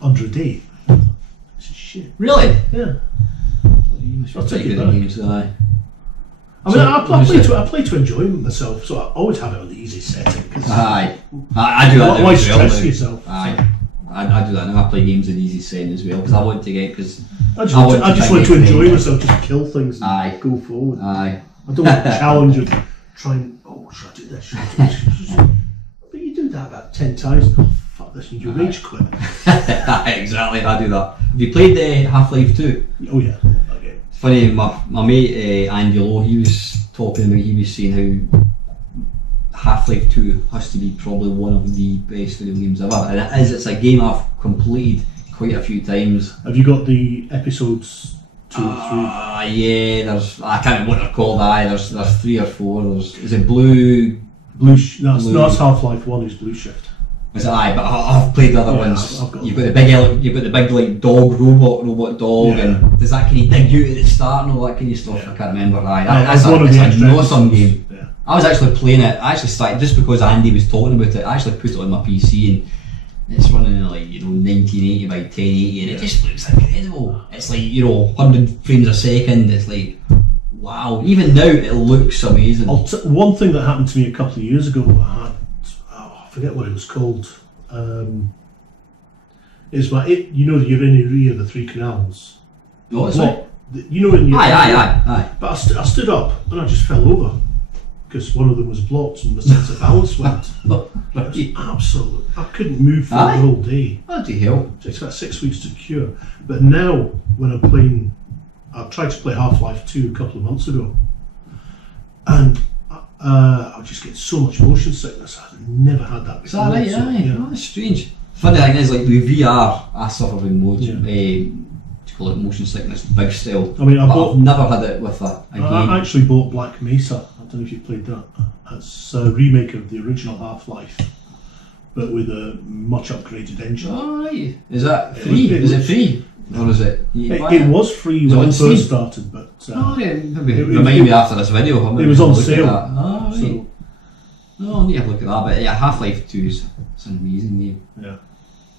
under a day. This is shit. Really? Yeah. I'll take it games, aye. I mean, I play to enjoy myself, so I always have it on the easy setting. Aye, I do that. Why stress yourself? Aye, I do that now. I play games in easy setting as well because I want to get I just want to enjoy myself, just kill things and go forward. Aye, I don't want the challenge of trying. Oh, should I do this? Should I do this? But you do that about 10 times. Oh, fuck this! And you rage quit. Exactly. I do that. Have you played Half-Life 2? Oh yeah. Funny, my mate Andy Lowe, he was saying how Half-Life 2 has to be probably one of the best video games ever, and it is. It's a game I've completed quite a few times. Have you got the episodes 2 or 3? Yeah, there's, I can't remember what they're called. There's 3 or 4. Is it Blue? That's Half-Life 1 is Blue Shift. Is it? Aye, but I've played the other ones. You've got the big like dog robot dog, and does that, can you dig you at the start and all that kind of stuff? I can't remember. That's an awesome game. Yeah. I was actually playing it. I actually started just because Andy was talking about it. I actually put it on my PC and it's running in 1980 by 1080, and it just looks incredible. It's like 100 frames a second. It's like wow. Even now it looks amazing. One thing that happened to me a couple of years ago, I forget what it was called. It's you're in the area of the 3 canals. Oh, that's right. Aye. But I stood up and I just fell over because one of them was blocked and my sense of balance went. Absolutely, I couldn't move for the whole day. Bloody hell! It takes about 6 weeks to cure. But now, when I'm playing, I tried to play Half-Life 2 a couple of months ago, and I just get so much motion sickness. I've never had that before. Is that right? Yeah. Oh, that's strange. Funny thing is, like with VR, I suffer with motion sickness, big still. I mean, I've never had it with a game. I actually bought Black Mesa. I don't know if you played that. It's a remake of the original Half-Life, but with a much upgraded engine. Oh, right. Is that free? Is it free? Or is it? It was free when it first started, but remind me after this video. It was on sale. I'll need to have a look at that. But yeah, Half-Life 2 is an amazing game. Yeah.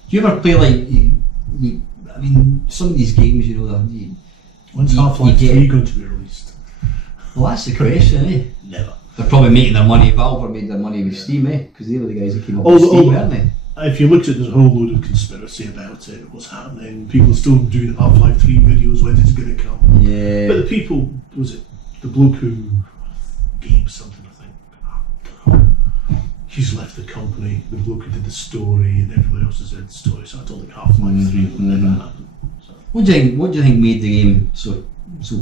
Do you ever play I mean, some of these games, when's Half-Life 3 going to be released? Well, that's the question, eh? Never. They're probably making their money. Valve made their money with Steam, eh? Because they were the guys that came up with Steam, weren't they? If you looked at, there's a whole load of conspiracy about it, what's happening, people still doing Half-Life 3 videos, when it's going to come. Yeah. But the people, was it the bloke who, Gabe something, I think, I don't know. He's left the company, the bloke who did the story, and everybody else has did the story, so I don't think Half-Life 3 will never happen. So. What do you think made the game so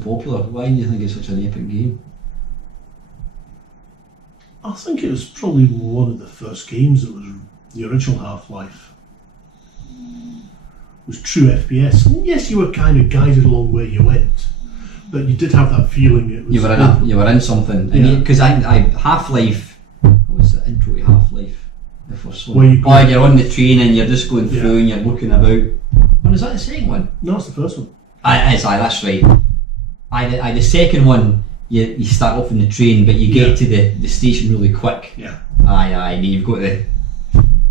popular? Why do you think it's such an epic game? I think it was probably one of the first games that was the original Half-Life. Was true FPS. And yes, you were kind of guided along where you went, but you did have that feeling. It was you were in something. Because Half-Life, what was the intro to Half-Life? The first one. You're on the train and you're just going through and you're looking about. When is that the second one? No, it's the first one. That's right. The second one, you start off in the train, but you get to the station really quick. Yeah. And you've got the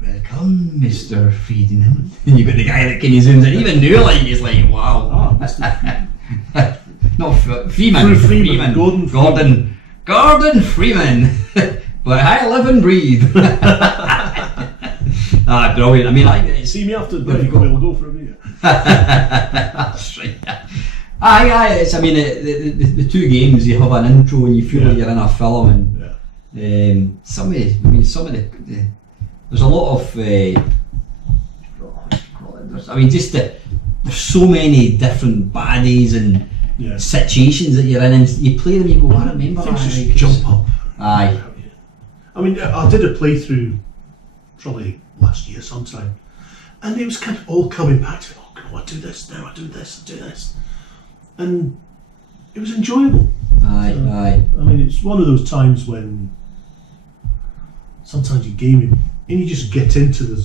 welcome, Mr. Frieden. And you've got the guy that can zooms in. Even new, he's like, wow. Not Freeman. Freeman. Gordon Freeman. But I live and breathe. Brilliant. I mean, see me after the break. We'll go for a beer. That's right. It's, I mean, the two games, you have an intro and you feel like you're in a film, and some of the there's a lot of there's so many different baddies and situations that you're in, and you play them, you go, I remember that. Just jump up. Aye. I mean, I did a playthrough probably last year sometime, and it was kind of all coming back to me. Oh, God, I do this now. I do this. And it was enjoyable. Aye. I mean, it's one of those times when sometimes you're gaming and you just get into the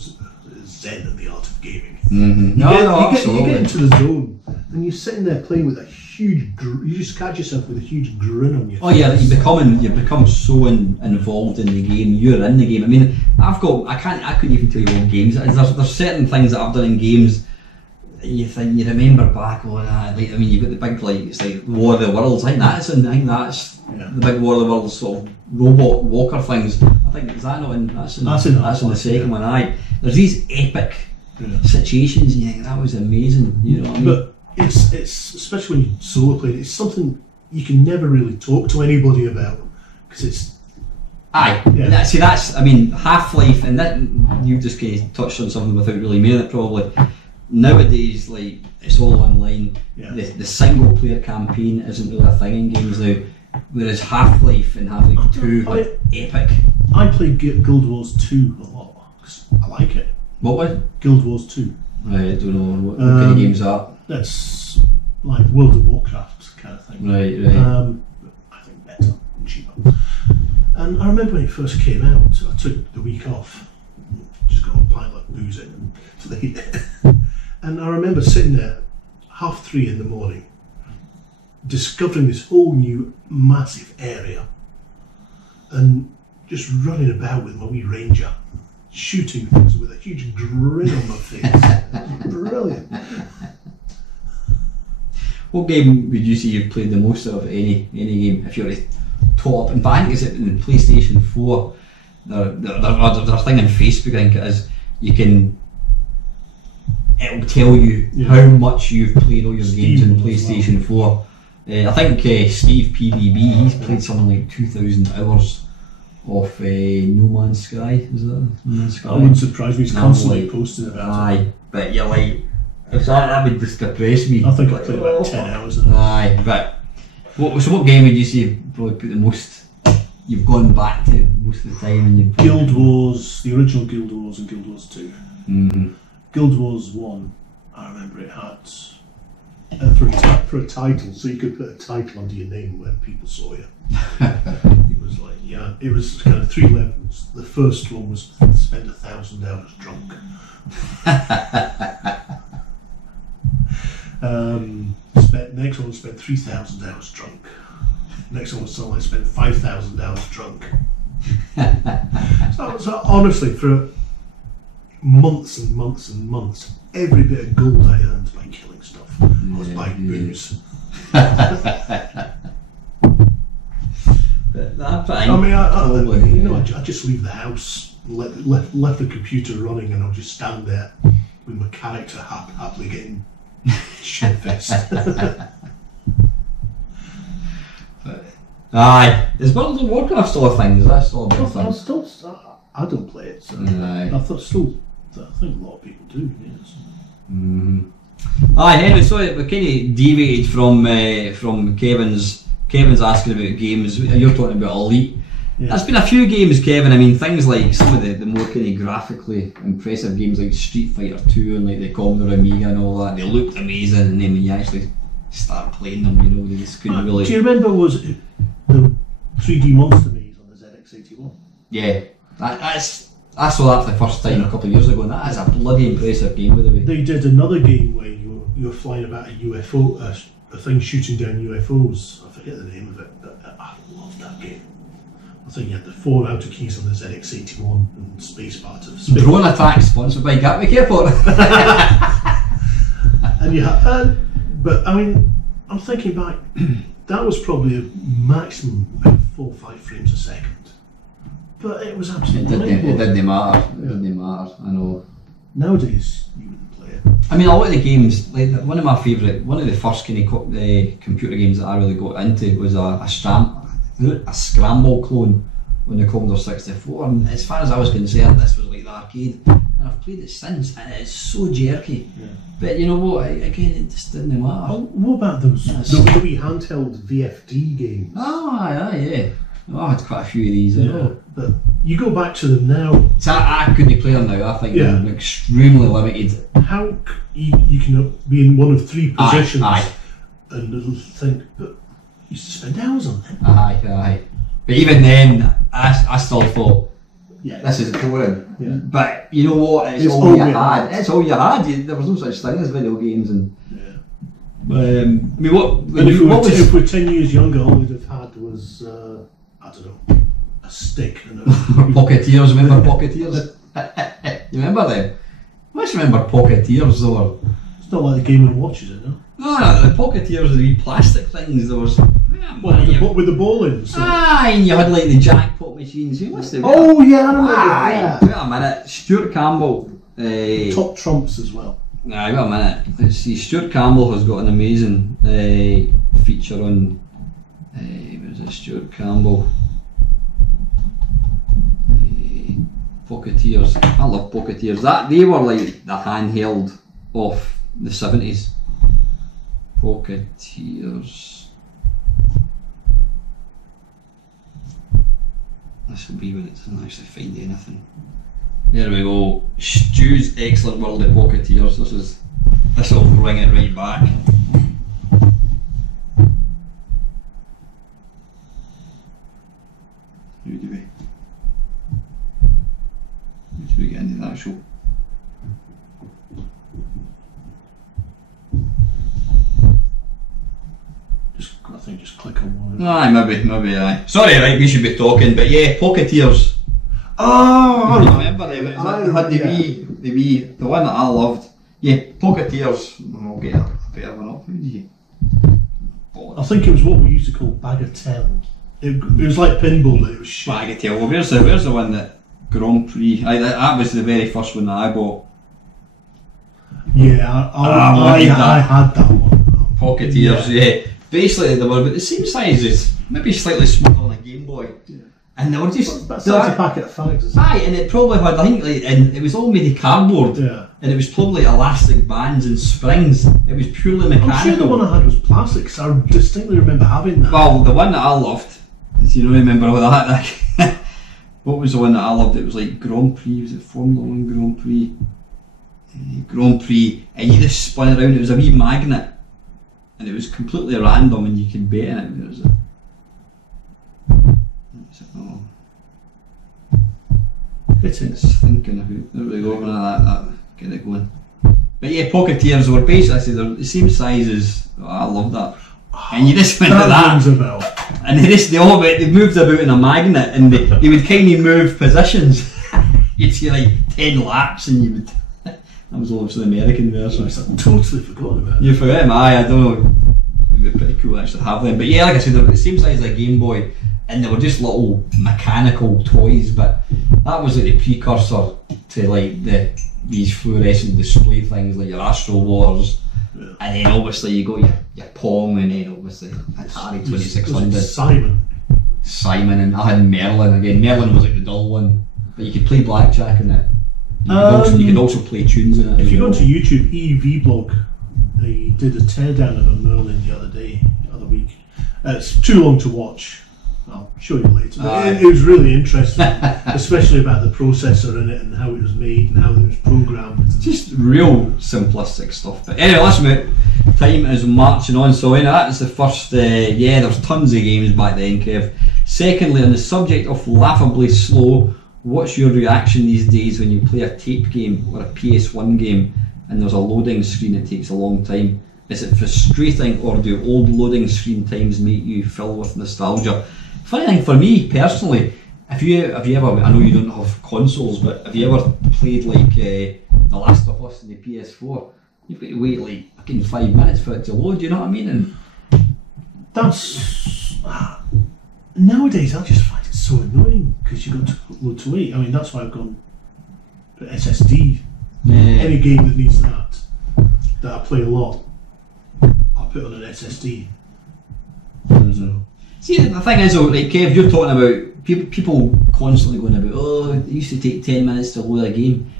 zen of the art of gaming. Mm-hmm. You get into the zone and you're sitting there playing with a huge. You just catch yourself with a huge grin on your face. Oh yeah, you become so involved in the game. You're in the game. I mean, I couldn't even tell you what games it is. There's certain things that I've done in games. You remember back on that. Like, I mean, you've got the big, like, it's like War of the Worlds. I think that's the big War of the Worlds sort of robot walker things. I think is that not in that's in the second one. Aye, there's these epic situations. And you think that was amazing. You know what I mean? But it's especially when you solo play. It's something you can never really talk to anybody about because it's. Aye, yeah. See, that's, I mean, Half-Life, and that you've just kind of touched on something without really meaning it probably. Nowadays, like, it's all online. Yeah. The single player campaign isn't really a thing in games now. Whereas Half-Life and Half-Life 2 are epic. I played Guild Wars 2 a lot because I like it. What was? Guild Wars 2. Right, I don't know what kind of games are. That's like World of Warcraft kind of thing. Right. I think better and cheaper. And I remember when it first came out, I took the week off, just got a pile of booze in and played it. And I remember sitting there 3:30 in the morning, discovering this whole new massive area, and just running about with my wee ranger, shooting things with a huge grin on my face. Brilliant. What game would you say you've played the most of any game? If you were to top up, in fact, is it in the PlayStation 4? There's a thing on Facebook, I think it is. It'll tell you how much you've played all your games in PlayStation 4. I think Steve PVB, he's played something like 2,000 hours of No Man's Sky. Is that No Man's Sky? That wouldn't surprise me. He's constantly posting about it. Aye, but you're like, if that would just depress me. I think I played about 10 hours of that. Aye, but what game would you say you've probably put the most? You've gone back to most of the time, and you've Guild Wars, the original Guild Wars, and Guild Wars 2. Mm-hmm. Guild Wars 1, I remember it had for a title, so you could put a title under your name when people saw you. It was like, it was kind of 3 levels. The first one was spend 1,000 hours drunk. Next one was spend 3,000 hours drunk. Next one was something like spend 5,000 hours drunk. So honestly, for months and months and months, every bit of gold I earned by killing stuff was buying booze. I just leave the house, left the computer running, and I'll just stand there with my character happily getting shit-faced. Aye, is World of Warcraft still a thing? Is that still a big thing? I don't play it, so aye. I think a lot of people do. Yes. Aye, Henry. So we kind of deviated from Kevin's asking about games. You're talking about Elite. Yeah. There's been a few games, Kevin. I mean, things like some of the more kind of graphically impressive games like Street Fighter 2 and like the Commodore Amiga and all that. They looked amazing, and then when you actually start playing them, you know, they just couldn't really. Do you remember was it the 3D Monster Maze on the ZX81? Yeah, I saw that for the first time a couple of years ago, and that is a bloody impressive game, by the way. They did another game where you were flying about a UFO, a thing shooting down UFOs. I forget the name of it, but I love that game. I think you had the 4 outer keys on the ZX81 and spacebar to space. Drone Attack, sponsored by Gatwick Airport. And you had But I mean, I'm thinking back, that was probably a maximum about 4 or 5 frames a second. But it was absolutely It didn't matter. It didn't matter. I know. Nowadays, you wouldn't play it. I mean, a lot of the games, like one of the first kind of computer games that I really got into was a Scramble clone on the Commodore 64. And as far as I was concerned, this was like the arcade. And I've played it since, and it's so jerky. Yeah. But you know what? Again, it just didn't matter. Oh, what about those the wee handheld VFD games? Ah, yeah. Oh, I had quite a few of these. Yeah, but you go back to them now. So I couldn't play them now. I think they're extremely limited. How you can be in one of 3 positions and little think, but you used to spend hours on them. Aye. But even then, I still thought, this is boring. Yeah. But you know what? It's all you had. It's all you had. There was no such thing as video games. And I mean, if we're 10 years younger, all we'd have had was I don't know, a stick and a Pocketeers. Remember Pocketeers? You remember them? I must remember Pocketeers though. It's not like the Game & Watch, is it? No, the Pocketeers are the wee plastic things. There was with the ball in. So. And you had like the jackpot machines. You must have. Oh yeah, I remember that. Wait a minute, Stuart Campbell. Top trumps as well. Wait a minute. Let's see. Stuart Campbell has got an amazing feature on. Was it Stuart Campbell? Pocketeers. I love Pocketeers. They were like the handheld of the 70s. Pocketeers. This will be when it doesn't actually find anything. There we go. Stu's excellent world of Pocketeers. This will bring it right back. Who do we get into that show? Just click on one. Aye, maybe aye. Sorry, right, we should be talking, but yeah, Pocketeers. Oh, I remember them. It had the one that I loved. Yeah, Pocketeers. I'll get a better one up. I think it was what we used to call Bagatelle. It was like pinball, but it was shit. Bagatelle. Well, where's the one that Grand Prix? That was the very first one that I bought. Yeah, I had that one. Pocketeers, yeah. Basically, they were about the same size as, maybe slightly smaller than a Game Boy. Yeah. And they were just. That's a packet of fags. Aye, and it probably had, I think, and it was all made of cardboard. Yeah. And it was probably elastic bands and springs. It was purely mechanical. I'm sure the one I had was plastic, because I distinctly remember having that. Well, the one that I loved, do you remember all that? What was the one that I loved? It was like Grand Prix, was it Formula 1 Grand Prix? Grand Prix, and you just spun around, it was a wee magnet. And it was completely random and you could bet in it. There was It's thinking of it. There we go, that get it going. But yeah, Pocketeers were basically they're the same size as. Oh, I love that. And you just went to that. And they moved about in a magnet and they would kind of move positions. You'd see like 10 laps and you would. That was obviously the American version. I totally forgot about it. You forgot them? Aye, I don't know. It would be pretty cool to actually have them. But yeah, like I said, they're the same size as a Game Boy and they were just little mechanical toys, but that was like the precursor to like these fluorescent display things like your Astro Wars. Yeah. And then obviously you got your Pong and then obviously Atari 2600. Simon, and I had Merlin again. Merlin was like the dull one, but you could play blackjack in it. You could also play tunes in it. If you go onto YouTube, EV Blog, they did a teardown of a Merlin the other week. It's too long to watch. I'll show you later. It was really interesting, especially about the processor in it and how it was made and how it was programmed. Just real simplistic stuff. But anyway, let's move. Time is marching on. So that is the first. There's tons of games back then, Kev. Secondly, on the subject of laughably slow, what's your reaction these days when you play a tape game or a PS1 game and there's a loading screen that takes a long time? Is it frustrating, or do old loading screen times make you fill with nostalgia? Funny thing for me personally, have you ever? I know you don't have consoles, but have you ever played like The Last of Us on the PS4? You've got to wait like a fucking 5 minutes for it to load, you know what I mean? And that's nowadays I just find it so annoying because you've got to load to wait. I mean, that's why I've gone for SSD. Any game that needs that I play a lot, I'll put on an SSD. So. See, the thing is though, like Kev, you're talking about people constantly going about, oh, it used to take 10 minutes to load a game.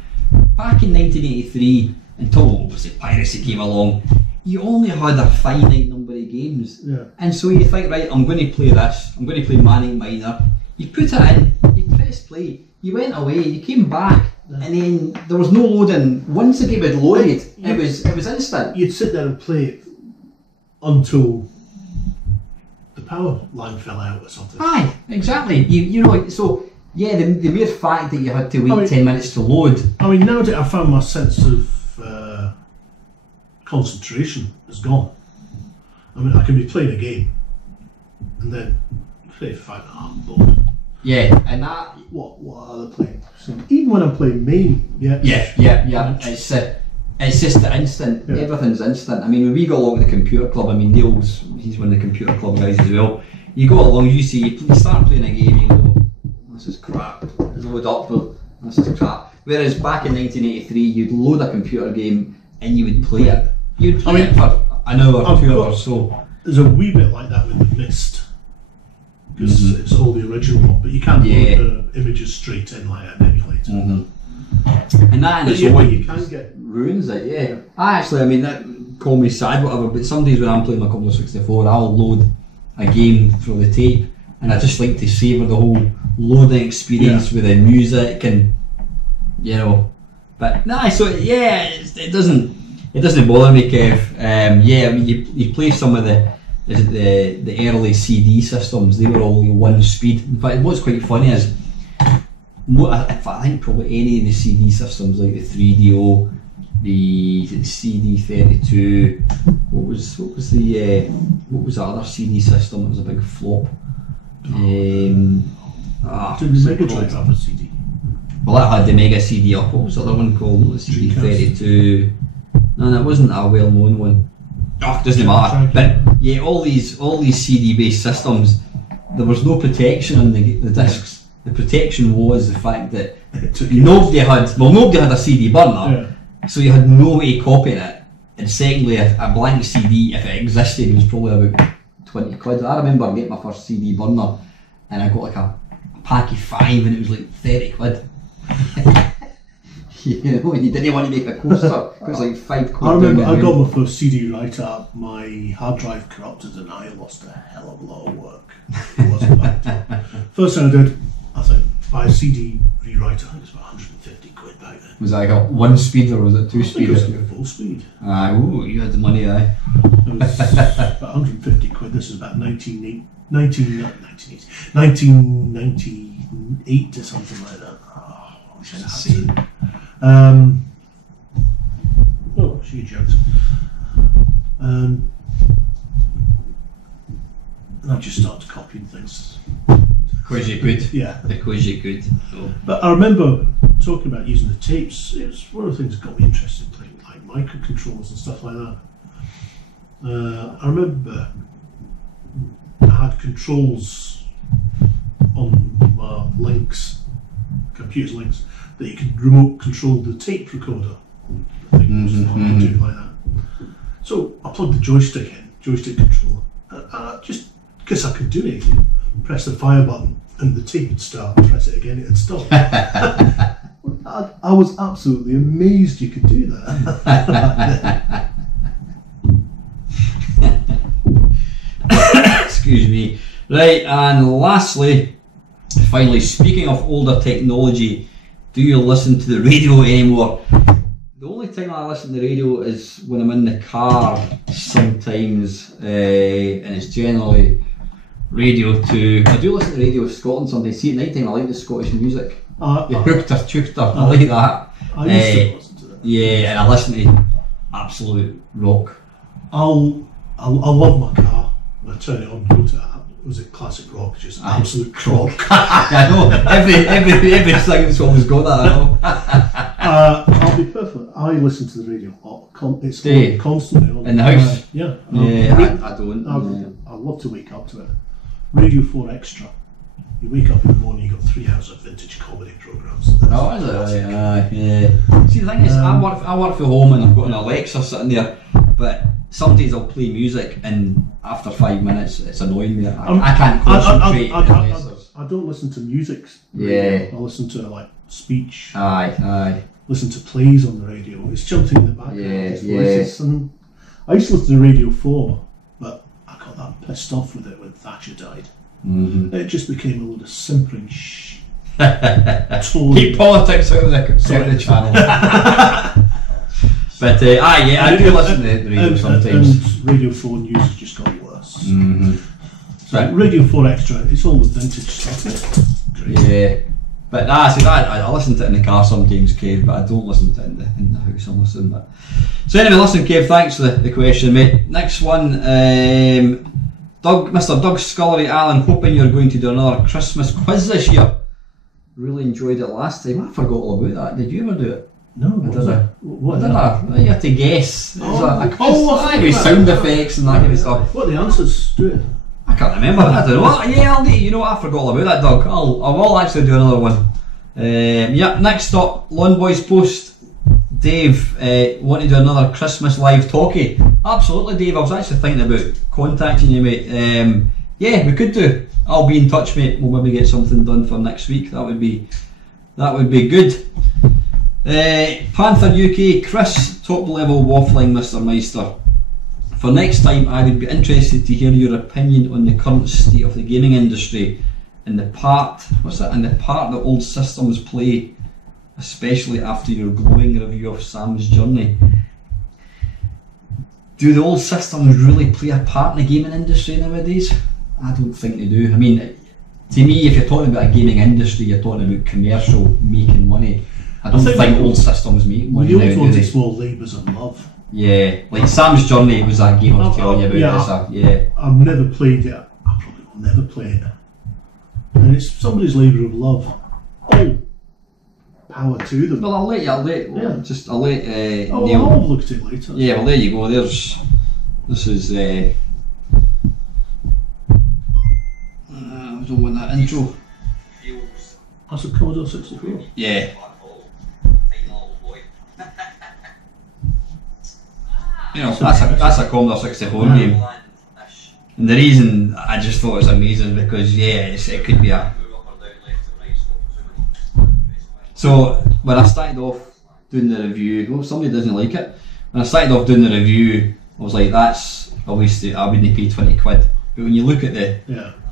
Back in 1983, until obviously piracy came along, you only had a finite number of games. Yeah. And so you think, right, I'm going to play this, I'm going to play Manic Miner. You put it in, you press play, you went away, you came back, and then there was no loading. Once the game had loaded, it was instant. You'd sit there and play it until the power line fell out or something. Aye, exactly. You know, so yeah, the mere fact that you had to wait 10 minutes to load. I mean, nowadays I found my sense of concentration has gone. I mean, I can be playing a game and then play for 5 minutes, I'm bored. Yeah, and that. What are they playing? So even when I'm playing main, yeah. It's just the instant. Yeah. Everything's instant. I mean, when we go along to the computer club, I mean, Neil's, he's one of the computer club guys as well. You go along, you see, you start playing a game, you go, this is crap. It's load up, this is crap. Whereas back in 1983, you'd load a computer game and you would play it. You'd play it for an hour or 2 hours or so. There's a wee bit like that with the Mist. Because it's all the original one, but you can't load the images straight in like an emulator. And that in its you can get ruins it, I mean, that call me sad, whatever, but some days when I'm playing my Commodore 64, I'll load a game through the tape, and I just like to savour the whole loading experience with the music and, you know. But so it doesn't bother me, Kev. I mean, you play some of the early CD systems, they were all one speed. In fact, what's quite funny is, I think probably any of the CD systems like the 3DO, the CD32, what was the other CD system that was a big flop? Did the Mega Drive have a CD? Well, that had the Mega CD up. What was the other one called? Not the CD32. No, it wasn't a well-known one. Oh, it doesn't matter. But yeah, all these CD-based systems, there was no protection on the discs. The protection was the fact that nobody had a CD burner, so you had no way of copying it. And secondly, a blank CD, if it existed, was probably about 20 quid. I remember getting my first CD burner, and I got like a pack of 5, and it was like 30 quid. You know, and you didn't want to make a coaster, it was like 5 quid. I remember I got my first CD writer, my hard drive corrupted, and I lost a hell of a lot of work. It wasn't bad at all. First thing I did, I think, buy a CD rewriter. I think it was about 150 quid back then. Was that like a 1 speed or was it 2 speed? It was like a 4 speed. Ooh, you had the money, aye. It was about 150 quid. This is about 1998 or something like that. Oh, which is insane. She jokes. And I just started copying things. Because you could. Yeah. Because you could. Oh. But I remember talking about using the tapes. It was one of the things that got me interested in playing like microcontrollers and stuff like that. I remember I had controls on my links, computer's links, that you could remote control the tape recorder. I think most of them do it like that. So I plugged the joystick controller, and I just, because I could do it, press the fire button and the tape would start, press it again, it would stop. I was absolutely amazed you could do that. Excuse me. Right, and lastly, finally, speaking of older technology, do you listen to the radio anymore? The only time I listen to the radio is when I'm in the car sometimes, and it's generally Radio 2. I do listen to Radio Scotland sometimes. See, at night time I like the Scottish music. The hookter, tooter, I like that. I used to listen to that. Yeah, and I listen to absolute rock. I love my car. I turn it on, go to was it classic rock? Just absolute rock. I know. Every sing's always got that. I know. I'll be perfect. I listen to the radio. It's on constantly on in the house. Yeah. I don't. I love to wake up to it. Radio 4 Extra. You wake up in the morning, you got 3 hours of vintage comedy programmes. Oh, is it? Yeah. See, the thing is, I work from home and I've got an Alexa sitting there, but some days I'll play music and after 5 minutes it's annoying me. I can't concentrate. I don't listen to music. Yeah. I listen to like speech. Aye. Listen to plays on the radio. It's jumping in the background. Yeah. And I used to listen to Radio 4, but I got that pissed off with it when Thatcher died. Mm-hmm. It just became a load of simpering Keep politics out of the channel. But I do listen to the radio sometimes. And Radio 4 news has just got worse. Mm-hmm. So Radio 4 Extra, it's all the vintage stuff. Great. Yeah. But I listen to it in the car sometimes, Kev, but I don't listen to it in the house. I'm listening. But so anyway, listen, Kev, thanks for the question, mate. Next one, Mr. Doug Scullery, Alan, hoping you're going to do another Christmas quiz this year. Really enjoyed it last time. I forgot all about that. Did you ever do it? No, what did I? You had to guess. With sound effects and that kind of stuff. What are the answers? Do it. I can't remember. I don't know. Yeah, I'll need. You know what? I forgot all about that, Doug. I will actually do another one. Next up, Lawn Boys Post. Dave, want to do another Christmas live talkie? Absolutely, Dave. I was actually thinking about contacting you, mate. Yeah, we could do. I'll be in touch, mate. We'll maybe get something done for next week. That would be good. Panther UK, Chris, top level waffling, Mr. Meister. For next time, I would be interested to hear your opinion on the current state of the gaming industry and the part that old systems play, especially after your glowing review of Sam's journey. Do the old systems really play a part in the gaming industry nowadays? I don't think they do. I mean, to me, if you're talking about a gaming industry, you're talking about commercial, making money. I don't think old systems make money now, do they? Small labours of love. Yeah, like Sam's Journey was that game I was telling you about. I've never played it. I probably will never play it. And it's somebody's labour of love. Oh, power to them. Well, I'll let Neil. I'll look at it later. Yeah, well, there you go. This is. I don't want that intro. That's a Commodore 64. Yeah. You know, that's a Commodore 64 game. And the reason I just thought it was amazing because it could be a. So when I started off doing the review, somebody doesn't like it. When I started off doing the review, I was like, that's a waste. I wouldn't pay 20 quid. But when you look at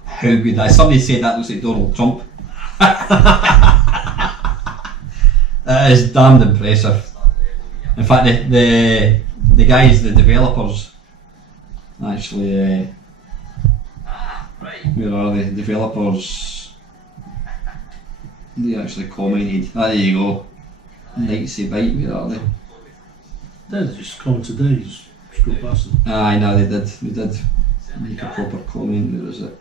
how good that is, somebody said that looks like Donald Trump. That is damned impressive. In fact, the guys, the developers, actually, where are they? Developers, they actually commented. There you go. Nightsy Bite, where are they? They just commented there, you just scroll past them. Aye, no, they did make a proper comment. Where is it?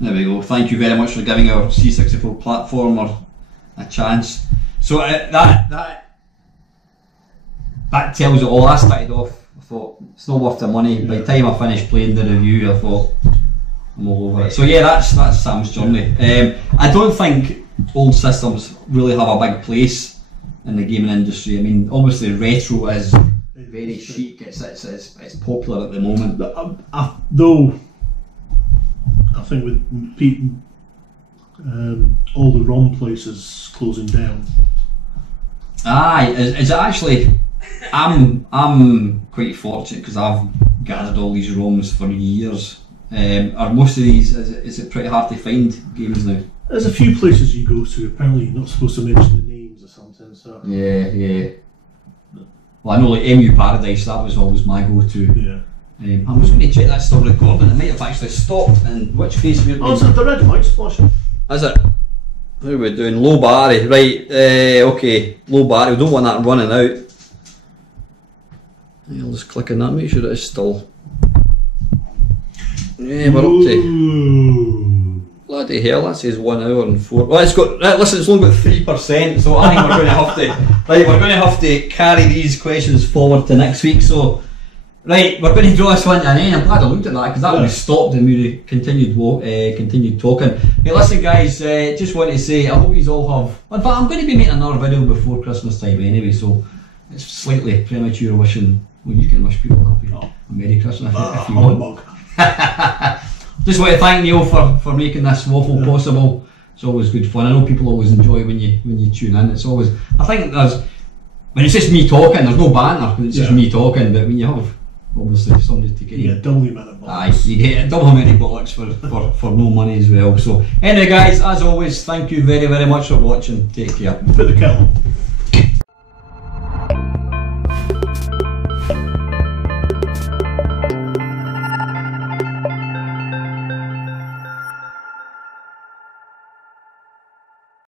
There we go. Thank you very much for giving our C64 platformer a chance. So that tells it all. I started off, I thought it's not worth the money. By the time I finished playing the review, I thought I'm all over it. So yeah, that's Sam's journey. I don't think old systems really have a big place in the gaming industry. I mean, obviously retro is very chic. It's popular at the moment. Though I think with Pete, all the ROM places closing down. Aye, is it actually? I'm quite fortunate because I've gathered all these ROMs for years. Are most of these? Is it pretty hard to find games now? There's a few places you go to. Apparently, you're not supposed to mention the names or something. So yeah. Well, I know like MU Paradise. That was always my go-to. Yeah. I'm just going to check that's still recording. It might have actually stopped. And which face we're so the red mic's flashing. Is it? How are we doing? Low battery, right? Okay, low battery. We don't want that running out. I'll just click on that. Make sure it is still. Yeah, we're up to. Bloody hell, that says 1 hour and 4. Well, it's got. Right, listen, it's only got 3%, so I think we're going to have to. Right, we're going to have to carry these questions forward to next week. So, right, we're going to draw this one to an end. I'm glad I looked at that because that would have stopped and we continued talking. Hey, listen, guys, just want to say I hope you all have. In fact, I'm going to be making another video before Christmas time anyway, so it's slightly premature wishing. Well, you can wish people happy a Merry Christmas if you want. Just want to thank Neil for making this waffle possible. It's always good fun. I know people always enjoy when you tune in. It's always, I think when it's just me talking, there's no banter. It's just me talking. But when you have obviously somebody to get you get double the amount of bollocks. You get double many bollocks for no money as well. So anyway, guys, as always, thank you very much for watching. Take care. Put the kettle on.